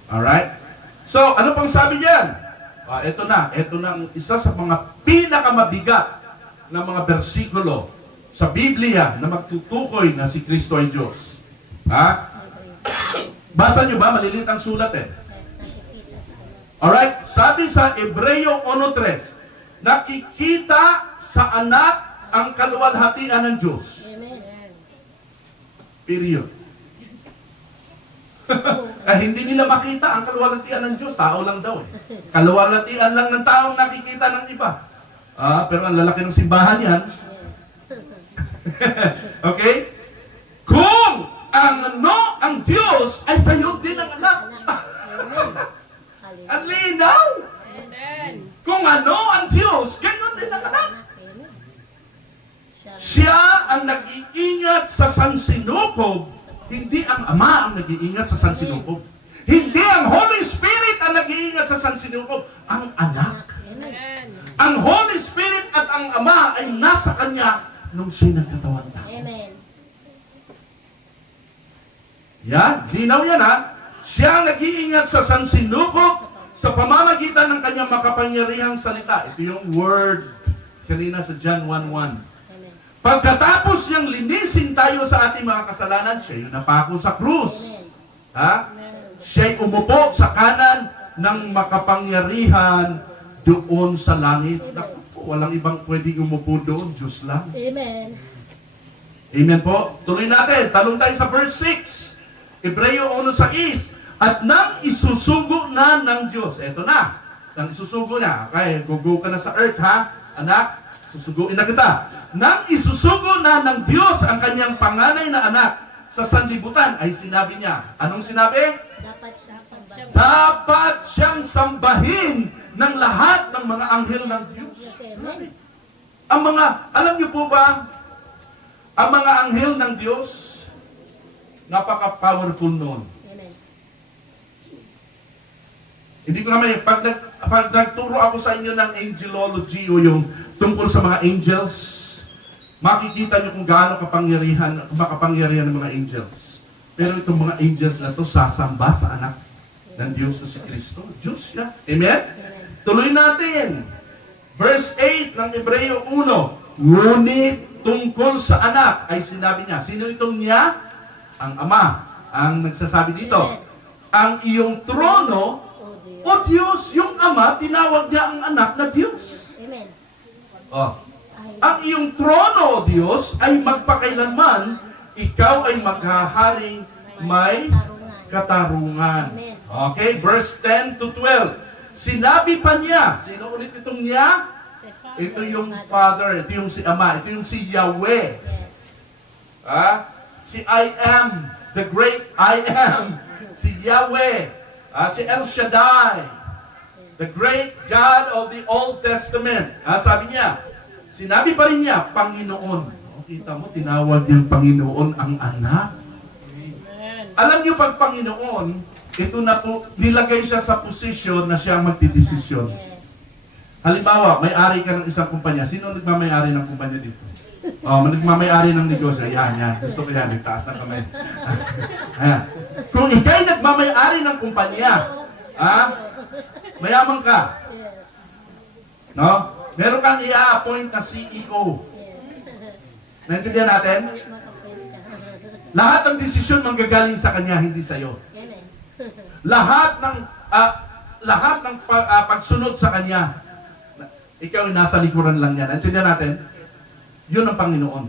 Alright? So, ano pang sabi diyan? Ito na ang isa sa mga pinakamabigat na mga bersikulo sa Biblia na magtutukoy na si Kristo ay Diyos. Basa nyo ba? Maliliit ang sulat Yes, nakikita sa ano. Alright? Sabi sa Hebreo 1.3, nakikita sa anak ang kaluwalhatian ng Diyos. Amen. Period. Hindi nila makita ang kaluwalhatian ng Diyos. Tao lang daw eh. Kaluwalhatian lang ng taong nakikita ng iba. Pero ang lalaki ng simbahan yan. Yes. Okay? Kung ang Diyos ay kayo din ang anak. Amen. Hallelujah. Ang linaw. Amen. Kung ano ang Diyos, kayo din ang anak. Amen. Siya ang nag-iingat sa sansinukob, hindi ang Ama ang nag-iingat sa sansinukob. Hindi ang Holy Spirit ang nag-iingat sa sansinukob, ang anak. Amen. Amen. Ang Holy Spirit at ang Ama ay nasa Kanya nung siya'y nagkatawan tao. Amen. Yan, linaw yan Siya ang nag-iingat sa sansinukob sa pamamagitan ng Kanyang makapangyarihang salita. Ito yung word kanina sa John 1:1. Amen. Pagkatapos niyang linisin tayo sa ating mga kasalanan, siya yung napako sa krus. Siya'y umupo sa kanan ng makapangyarihan doon sa langit. Naku po, walang ibang pwedeng umupo doon, Diyos lang. Amen. Amen po. Tuloy natin. Talon tayo sa verse 6. Hebreo 1:6. At nang isusugo na ng Diyos. Eto na. Nang isusugo na. Okay, gugo ka na sa earth anak. Susuguin na kita. Nang isusugo na ng Diyos ang kanyang panganay na anak sa sanlibutan, ay sinabi niya. Anong sinabi? Dapat siyang sambahin. Dapat siyang sambahin ng lahat ng mga anghel ng Diyos. Yes, amen. Alam niyo po ba, ang mga anghel ng Diyos, napaka-powerful noon. Amen. Hindi ko naman, pag nagturo ako sa inyo ng angelology o yung tungkol sa mga angels, makikita niyo kung gaano makapangyarihan ng mga angels. Pero itong mga angels na to sasamba sa anak ng Diyos na si Kristo. Diyos siya. Amen? Amen. Tuloy natin. Verse 8 ng Hebreo 1. Ngunit tungkol sa anak ay sinabi niya. Sino itong niya? Ang Ama. Ang nagsasabi dito. Amen. Ang iyong trono, O Diyos. o Diyos, yung Ama, tinawag niya ang anak na Diyos. Amen. Oh. Ay, Ang iyong trono, o Diyos, ay magpakailanman, ikaw ay maghaharing may katarungan. Amen. Okay, verse 10 to 12. Sinabi pa niya, sino ulit itong niya? Ito yung Father, ito yung si Ama, ito yung si Yahweh. Yes. Si I am, the great I am. Si Yahweh. Si El Shaddai. The great God of the Old Testament. Sabi niya, sinabi pa rin niya, Panginoon. Kita mo, tinawag niyang Panginoon ang anak. Amen. Alam niyo pag Panginoon, ito na po, nilagay siya sa posisyon na siya ang magdidesisyon. Yes. Halimbawa, may-ari ka ng isang kumpanya. Sino nagmamay-ari ng kumpanya dito? Nagmamay-ari ng negosyo. Yan. Gusto ko yan. Itaas ng kamay. Ayan. Kung ikay nagmamay-ari ng kumpanya, mayaman ka. Yes. No? Meron kang i-appoint na CEO. Yes. Naintindihan natin? Makakwenta. Lahat ng desisyon manggagaling sa kanya, hindi sa iyo. Amen. Lahat ng pagsunod sa kanya, ikaw ay nasa likuran lang yan. Naintindihan natin? Yun ang Panginoon.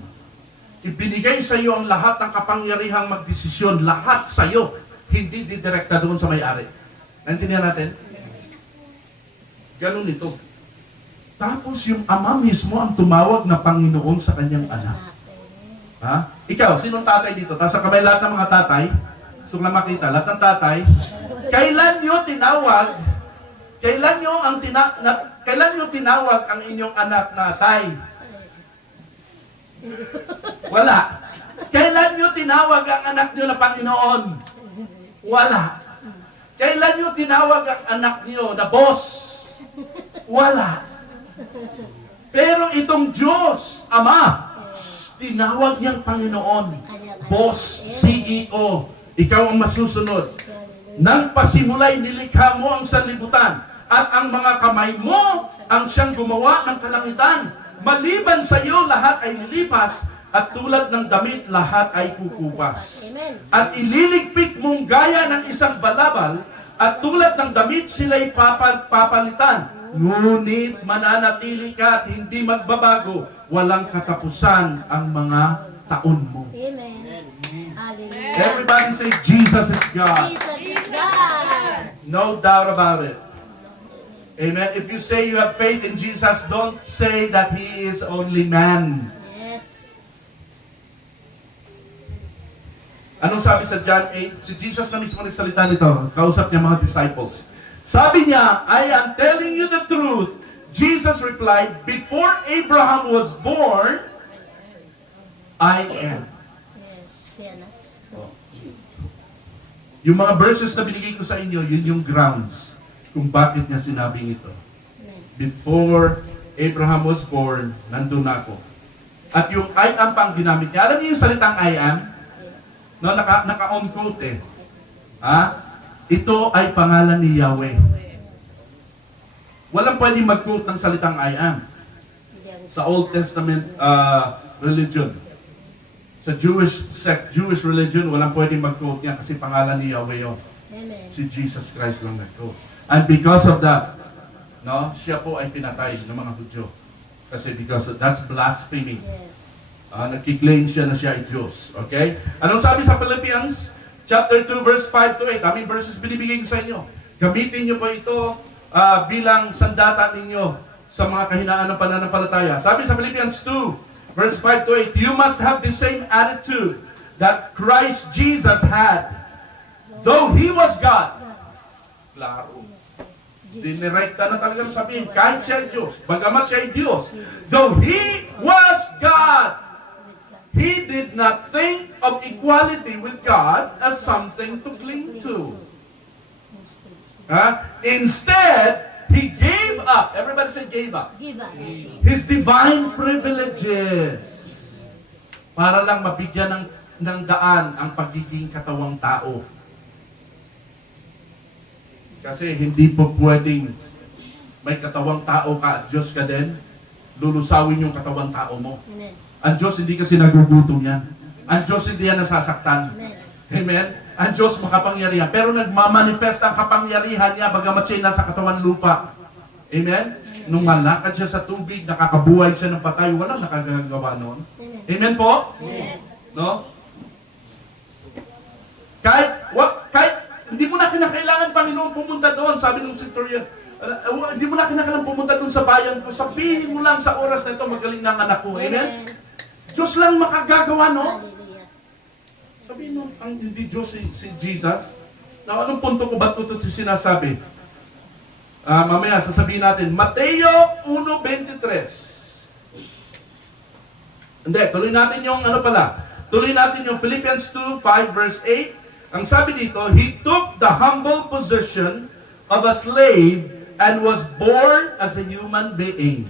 Ibinigay sa iyo ang lahat ng kapangyarihang magdesisyon. Lahat sa iyo. hindi didirekta doon sa may-ari. Naintindihan natin? Ganun ito. Tapos yung ama mismo ang tumawag na Panginoon sa kanyang anak. Ha? Ikaw, sinong tatay dito? Tapos sa kamay lahat ng mga tatay, gusto ko lang makita, lahat ng tatay, kailan nyo tinawag ang inyong anak na tay? Wala. Kailan nyo tinawag ang anak nyo na Panginoon? Wala. Kailan nyo tinawag ang anak nyo na boss? Wala. Pero itong Diyos, Ama, tinawag niyang Panginoon, boss, CEO, ikaw ang masusunod. Nang pasimulay, nilikha mo ang sanlibutan at ang mga kamay mo ang siyang gumawa ng kalangitan. Maliban sa iyo, lahat ay lilipas at tulad ng damit, lahat ay kukupas. Amen. At ililigpit mong gaya ng isang balabal at tulad ng damit, sila'y papalitan. Ngunit mananatili ka at hindi magbabago. Walang katapusan ang mga taon mo. Amen. Hallelujah. Everybody say, Jesus is God. Jesus is God. No doubt about it. Amen. If you say you have faith in Jesus, don't say that He is only man. Yes. Anong sabi sa John 8? Si Jesus na mismo nagsalita nito. Kausap niya mga disciples. Sabi niya, I am telling you the truth. Jesus replied, before Abraham was born, I am. Yes. Yan na. Yung mga verses na binigay ko sa inyo, yun yung grounds kung bakit niya sinabing ito. Amen. Before Abraham was born, nandun ako. At yung I am pang ginamit niya. Alam niyo yung salitang I am? No, naka-on quote eh. Ha? Ito ay pangalan ni Yahweh. Walang pwedeng mag-quote ng salitang I am. Sa Old Testament religion. Sa Jewish sect, Jewish religion, walang pwedeng mag-quote niya kasi pangalan ni Yahweh yun. Amen. Si Jesus Christ lang nag-quote. And because of that, no, siya po ay pinatay ng mga Hudyo. Kasi that's blasphemy. Yes. Nagkiklaim siya na siya ay Diyos. Okay? Anong sabi sa Philippians? Chapter 2, verse 5 to 8. Aming verses binibigay ko sa inyo. Gamitin niyo po ito bilang sandata ninyo sa mga kahinaan ng pananampalataya. Sabi sa Philippians 2, verse 5 to 8, you must have the same attitude that Christ Jesus had. Though He was God. Klaro. Dinirekta na talaga sabihin, kahit siya ay Diyos, bagamat siya ay Diyos, though He was God, He did not think of equality with God as something to cling to. Instead, He gave up. Everybody say gave up. Give up. His divine privileges. Para lang mabigyan ng daan ang pagiging katawang tao. Kasi hindi po pwedeng may katawang tao ka at Diyos ka din, lulusawin yung katawang tao mo. Amen. Ang Diyos hindi kasi nagugutom yan. Ang Diyos hindi yan nasasaktan. Amen. Amen? Ang Diyos makapangyarihan. Pero nagmamanifest ang kapangyarihan niya bagamat siya nasa katawan lupa. Amen? Nung malakad siya sa tubig, nakakabuhay siya ng patay, walang nakagagawa noon. Amen. Amen po? Amen. No? Kahit hindi mo na kinakailangan, Panginoon, pumunta doon, sabi ng centurion. Hindi mo na kinakailangan pumunta doon sa bayan ko. Sabihin mo lang sa oras na ito, magaling na ang anak ko. Amen? Diyos lang makagagawa, no? Hallelujah. Sabihin mo, ang hindi Diyos si Jesus. Na anong punto ko ba't ito sinasabi? Mamaya sasabihin natin, Mateo 1:23. Hindi, tuloy natin yung tuloy natin yung Philippians 2:5 verse 8. Ang sabi dito, He took the humble position of a slave and was born as a human being.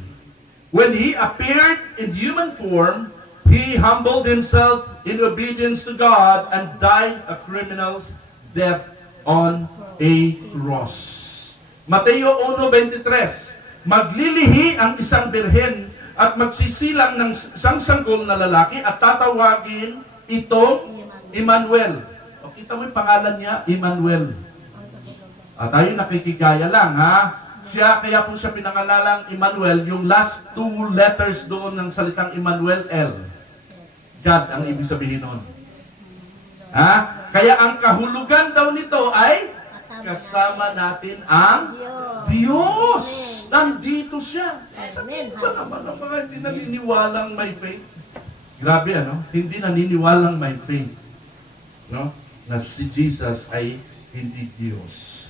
When He appeared in human form, He humbled Himself in obedience to God and died a criminal's death on a cross. Mateo 1:23, maglilihi ang isang birhen at magsisilang ng isang sanggol na lalaki at tatawagin itong Emmanuel. O, kita mo yung pangalan niya, Emmanuel. At tayo nakikigaya lang, ha? Kaya po siya pinangalalang Emmanuel, yung last two letters doon ng salitang Emmanuel, L. God ang ibig sabihin noon. Ha? Kaya ang kahulugan daw nito ay Kasama kasama natin ang Diyos. Diyos. Amen. Nandito siya. Amen. Ito naman ang mga hindi naniniwalang may faith. Grabe ano? Hindi naniniwalang may faith. No? Na si Jesus ay hindi Diyos.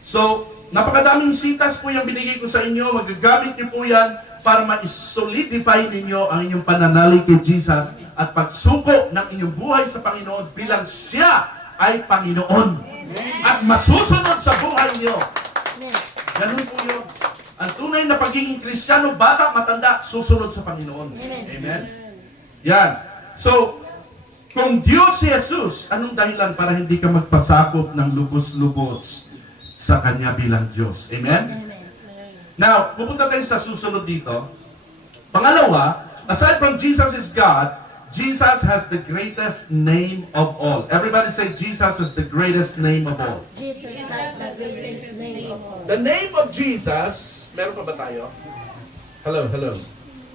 So, napakadaming sitas po yung binigay ko sa inyo. Magagamit niyo po yan para ma-solidify ninyo ang inyong pananalig kay Jesus at pagsuko ng inyong buhay sa Panginoon bilang siya ay Panginoon. At masusunod sa buhay niyo. Amen. Ganun po yun. Ang tunay na pagiging Kristiyano, bata, matanda, susunod sa Panginoon. Amen. Amen? Yan. So, kung Diyos si Jesus, anong dahilan para hindi ka magpasakop ng lubos-lubos sa Kanya bilang Diyos? Amen? Amen. Now, pupunta tayo sa susunod dito. Pangalawa, aside from Jesus is God, Jesus has the greatest name of all. Everybody say, Jesus is the greatest name of all. Jesus has the greatest name of all. The name of Jesus, meron pa ba tayo? Hello, hello.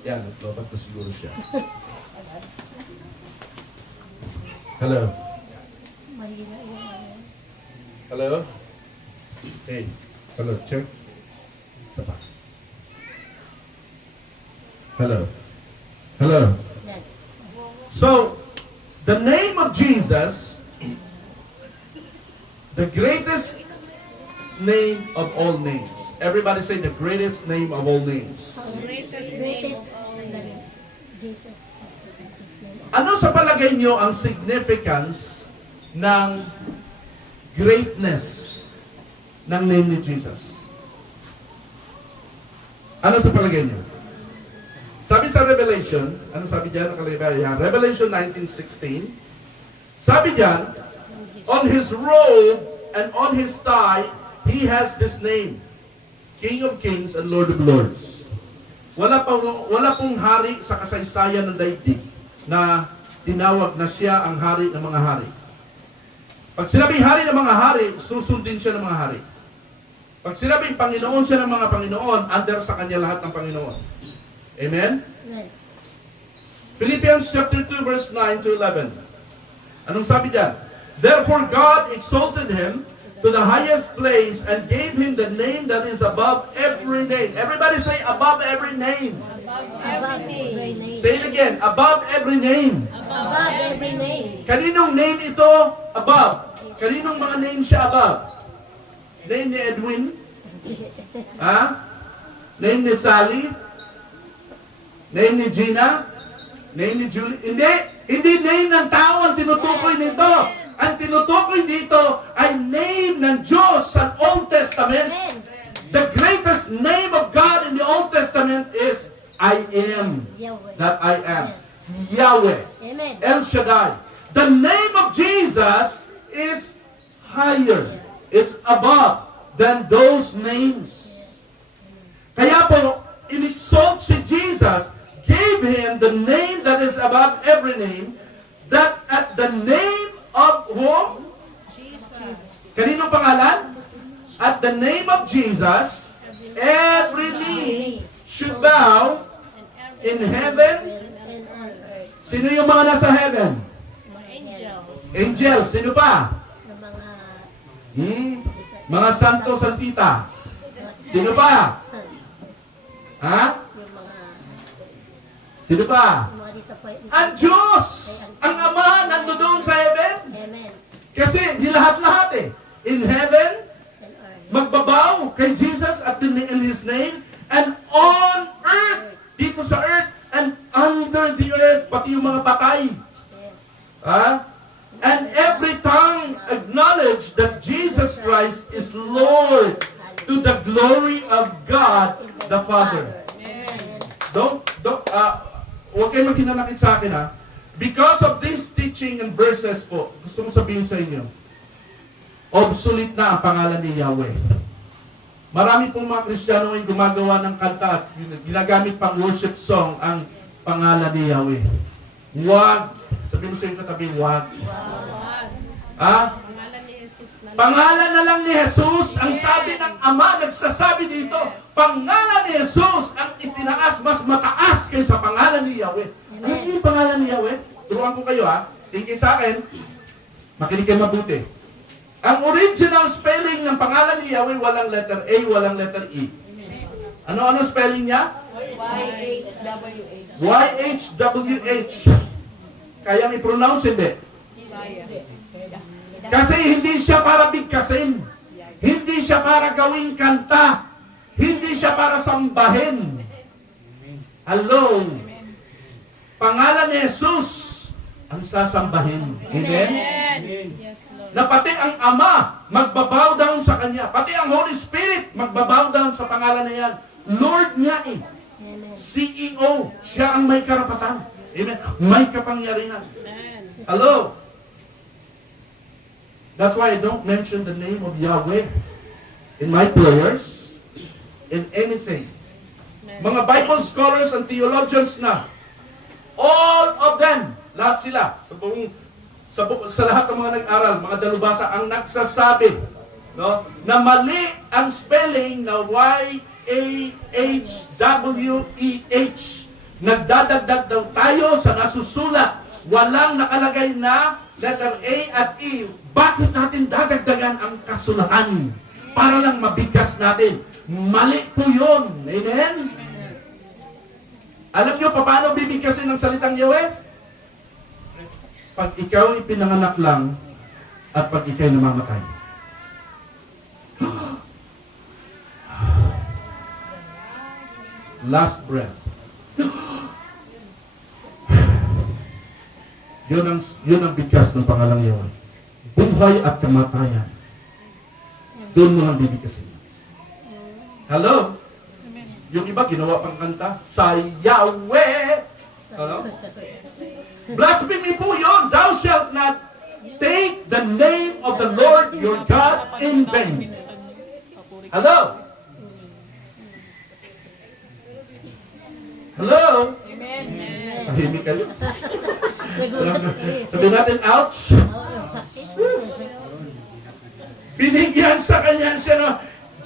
Yan, naglobat ko siguro siya. Hello. Mahina yung ano. Hello? Hey. Hello, check. Isa pa. Hello. Hello. Yan. So, the name of Jesus, the greatest name of all names. Everybody say the greatest name of all names. Greatest name Greatest of all. Jesus has the greatest name of Ano sa palagay nyo ang significance ng greatness ng name ni Jesus? Ano sa palagay nyo? Sabi sa Revelation, ano sabi diyan? Nakalagay yan. Revelation 19:16. Sabi diyan, on his robe and on his thigh, he has this name, King of Kings and Lord of Lords. Wala pong hari sa kasaysayan ng daigdig na tinawag na siya ang hari ng mga hari. Pag sinabing hari ng mga hari, susundin siya ng mga hari. Pag sinabing Panginoon siya ng mga Panginoon, under sa kanya lahat ng Panginoon. Amen? Amen. Philippians chapter 2 verse 9 to 11. Anong sabi diyan? Therefore God exalted him to the highest place and gave him the name that is above every name. Everybody say above every name. Above every name. Say it again, above every name. Above every name. Kaninong name ito above? Kaninong mga name siya above? Name ni Edwin? Ha? Name ni Sally? Name ni Gina? Name ni Julie? Hindi! Hindi name ng tao ang tinutukoy nito. Ang tinutukoy dito ay name ng Diyos sa Old Testament. Amen. The greatest name of God in the Old Testament is I am Yahweh. that I am. Yes. Yahweh. Amen. El Shaddai. The name of Jesus is higher. It's above than those names. Yes. Kaya po, in-exalt si Jesus, gave him the name that is above every name, that at the name of whom? Jesus. Kaninong pangalan? At the name of Jesus, every knee should bow in heaven. And on earth. Sino yung mga nasa heaven? Mga Angels. Angels. Sino pa? Yung mga Mga santo, santita. Sino pa? Ha? Yung mga Sino pa? disappointment. Ang Diyos! Ang Ama nandoon sa heaven. Amen. Kasi di lahat-lahat eh. In heaven, And earth. magbabaw kay Jesus at in His name, and on earth, dito sa earth, and under the earth, pati yung mga patay. Yes. Ha? And every tongue acknowledge that Jesus Christ is Lord to the glory of God the Father. Amen. Huwag kayo maghinanakit sa akin ha. Because of this teaching and verses po, gusto ko sabihin sa inyo, obsolete na ang pangalan ni Yahweh. Marami pong mga Kristiyano ay gumagawa ng kanta at ginagamit pang worship song ang pangalan ni Yahweh. Huwag. Sabihin mo sa inyo katabi, huwag. Ha? Pangalan ni Jesus na Pangalan na lang ni Jesus, ang sabi ng Ama, nagsasabi dito, pangalan ni Jesus ang itinaas mas mataas kaysa pangalan ni Yahweh. Ano yung pangalan ni Yahweh? Turuan ko kayo ha. Tingin sa akin. Makinig kayo mabuti. Ang original spelling ng pangalan ni Yahweh, walang letter A, walang letter E. Ano spelling niya? Y-H-W-H. Y-H-W-H. Kaya may pronounce, hindi. Kasi hindi siya para bigkasin. Hindi siya para gawing kanta. Hindi siya para sambahin. Hello. Pangalan ni Jesus ang sasambahin. Amen? Yes, Lord. Na pati ang Ama magbabow down sa Kanya. Pati ang Holy Spirit magbabow down sa pangalan na yan. Lord niya eh. Amen. CEO. Siya ang may karapatan. Amen? May kapangyarihan. Amen. Hello? That's why I don't mention the name of Yahweh in my prayers, in anything. Mga Bible scholars and theologians na, all of them, lahat sila, sa lahat ng mga nag-aral, mga dalubhasa, ang nagsasabi, no, na mali ang spelling na Y-A-H-W-E-H. Nagdadagdag daw tayo sa nasusulat. Walang nakalagay na letter A at E. Bakit natin dadagdagan ang kasulatan? Para lang mabigkas natin. Mali po yun. Amen? Alam niyo pa paano bibigkasin ng salitang Yahweh? Pag ikaw ipinanganak lang at pag ikaw'y namamatay. Last breath. Yun ang bigkas ng pangalang Yahweh. Buhay at kamatayan. Doon mo lang bibigkasin. Hello? Yung iba, ginawa pang kanta, sa Yahweh. Hello? Blasphemy po yun. Thou shalt not take the name of the Lord your God in vain. Hello? Hello? Amen. Tahimik kayo. Nagulat kayo. Sabihin natin, ouch. Oo, sakit. Binigyan sa kanya siya na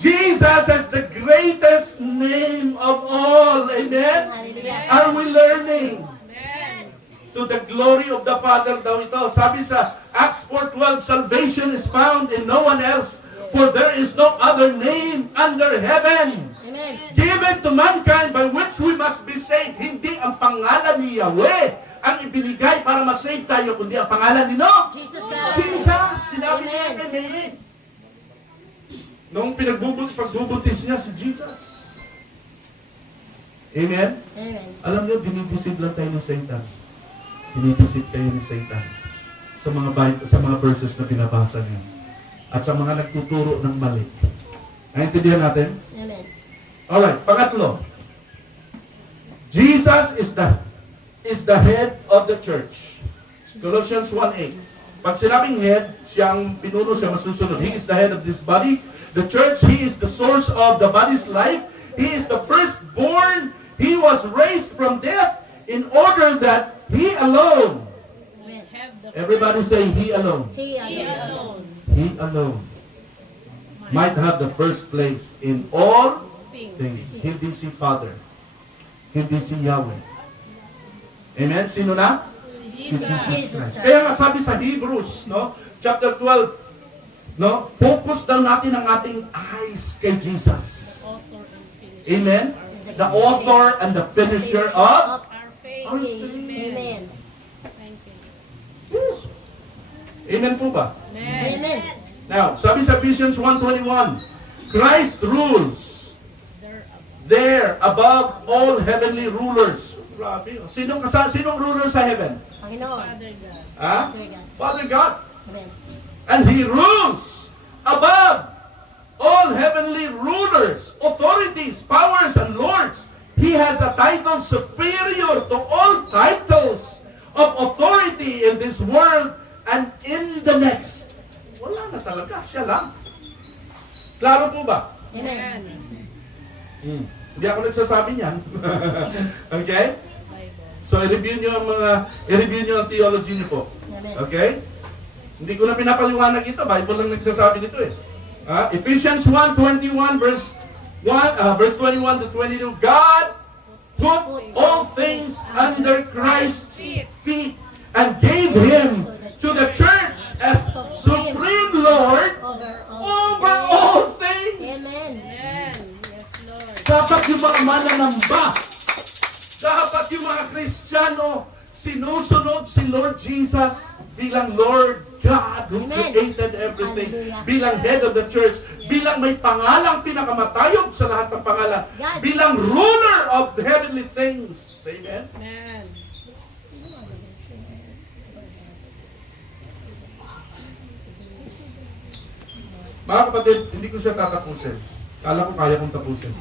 Jesus is the greatest name of all. Amen? Hallelujah. Are we learning? Amen. To the glory of the Father daw ito. Sabi sa Acts 4:12, salvation is found in no one else, for there is no other name under heaven Amen. given to mankind by which we must be saved. Hindi ang pangalan ni Yahweh ang ibinigay para masave tayo, kundi ang pangalan ni Jesus Christ. Jesus. Sinabi niya Amen. kay Mary. Nung pagbubuntis niya si Jesus. Amen? Amen. Alam niyo, dinideceive lang tayo ng Satan. Dinideceive kayo ni Satan sa mga verses na binabasa niyo. At sa mga nagtuturo ng mali. Naintindihan natin? Amen. Alright, pangatlo. Jesus is the head of the church. Colossians 1:8. Pag sinabing head, siyang pinuno, siya masusunod. He is the head of this body. The church, He is the source of the body's life. He is the firstborn. He was raised from death in order that He alone, Amen. Have the everybody say He alone, He He alone. alone. He alone might have the first place in all Things. things. Hindi si Father. Hindi si Yahweh. Amen? Sino na? Si Si Jesus. Jesus. Kaya nga sabi sa Hebrews, no, chapter 12, no, focus daw natin ang ating eyes kay Jesus. Author and finisher. Amen? The author and the finisher of Our faith. our Amen. faith. Amen. Thank you. Woo. Amen po ba? Amen. Amen. Now, sabi sa Ephesians 1:21, Christ rules They're above. there above all heavenly rulers. Grabe. Sinong ruler sa heaven? Panginoon. Father God. Ha? Father God. Father God. Amen. And He rules above all heavenly rulers, authorities, powers, and lords. He has a title superior to all titles of authority in this world and in the next. Wala na talaga. Siya lang. Klaro po ba? Amen. Hindi ako nagsasabi niyan. Okay? Bible. So, i-review niyo ang theology niyo po. Amen. Okay? Hindi ko na pinapaliwanag ito. Bible lang nagsasabi nito eh. Ephesians 1:21 verse 21 to 22. God put all things under Christ's feet and gave Him to the church as mga mananamba. Dapat yung mga Kristiyano, sinusunod si Lord Jesus bilang Lord God who Amen. created everything, Hallelujah. bilang head of the church, bilang may pangalang pinakamatayog sa lahat ng pangalan, God. bilang ruler of the heavenly things. Amen? Amen. Mga kapatid, hindi ko siya tatapusin. Kala ko kaya kong tapusin.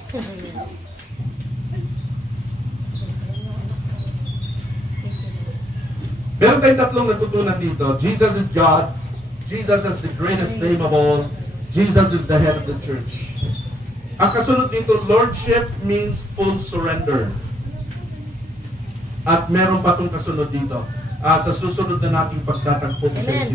Meron tayong tatlong natutunan dito. Jesus is God. Jesus is the greatest name of all. Jesus is the head of the church. Ang kasunod dito, Lordship means full surrender. At meron pa itong kasunod dito. Sa susunod na nating pagtatagpo. Amen.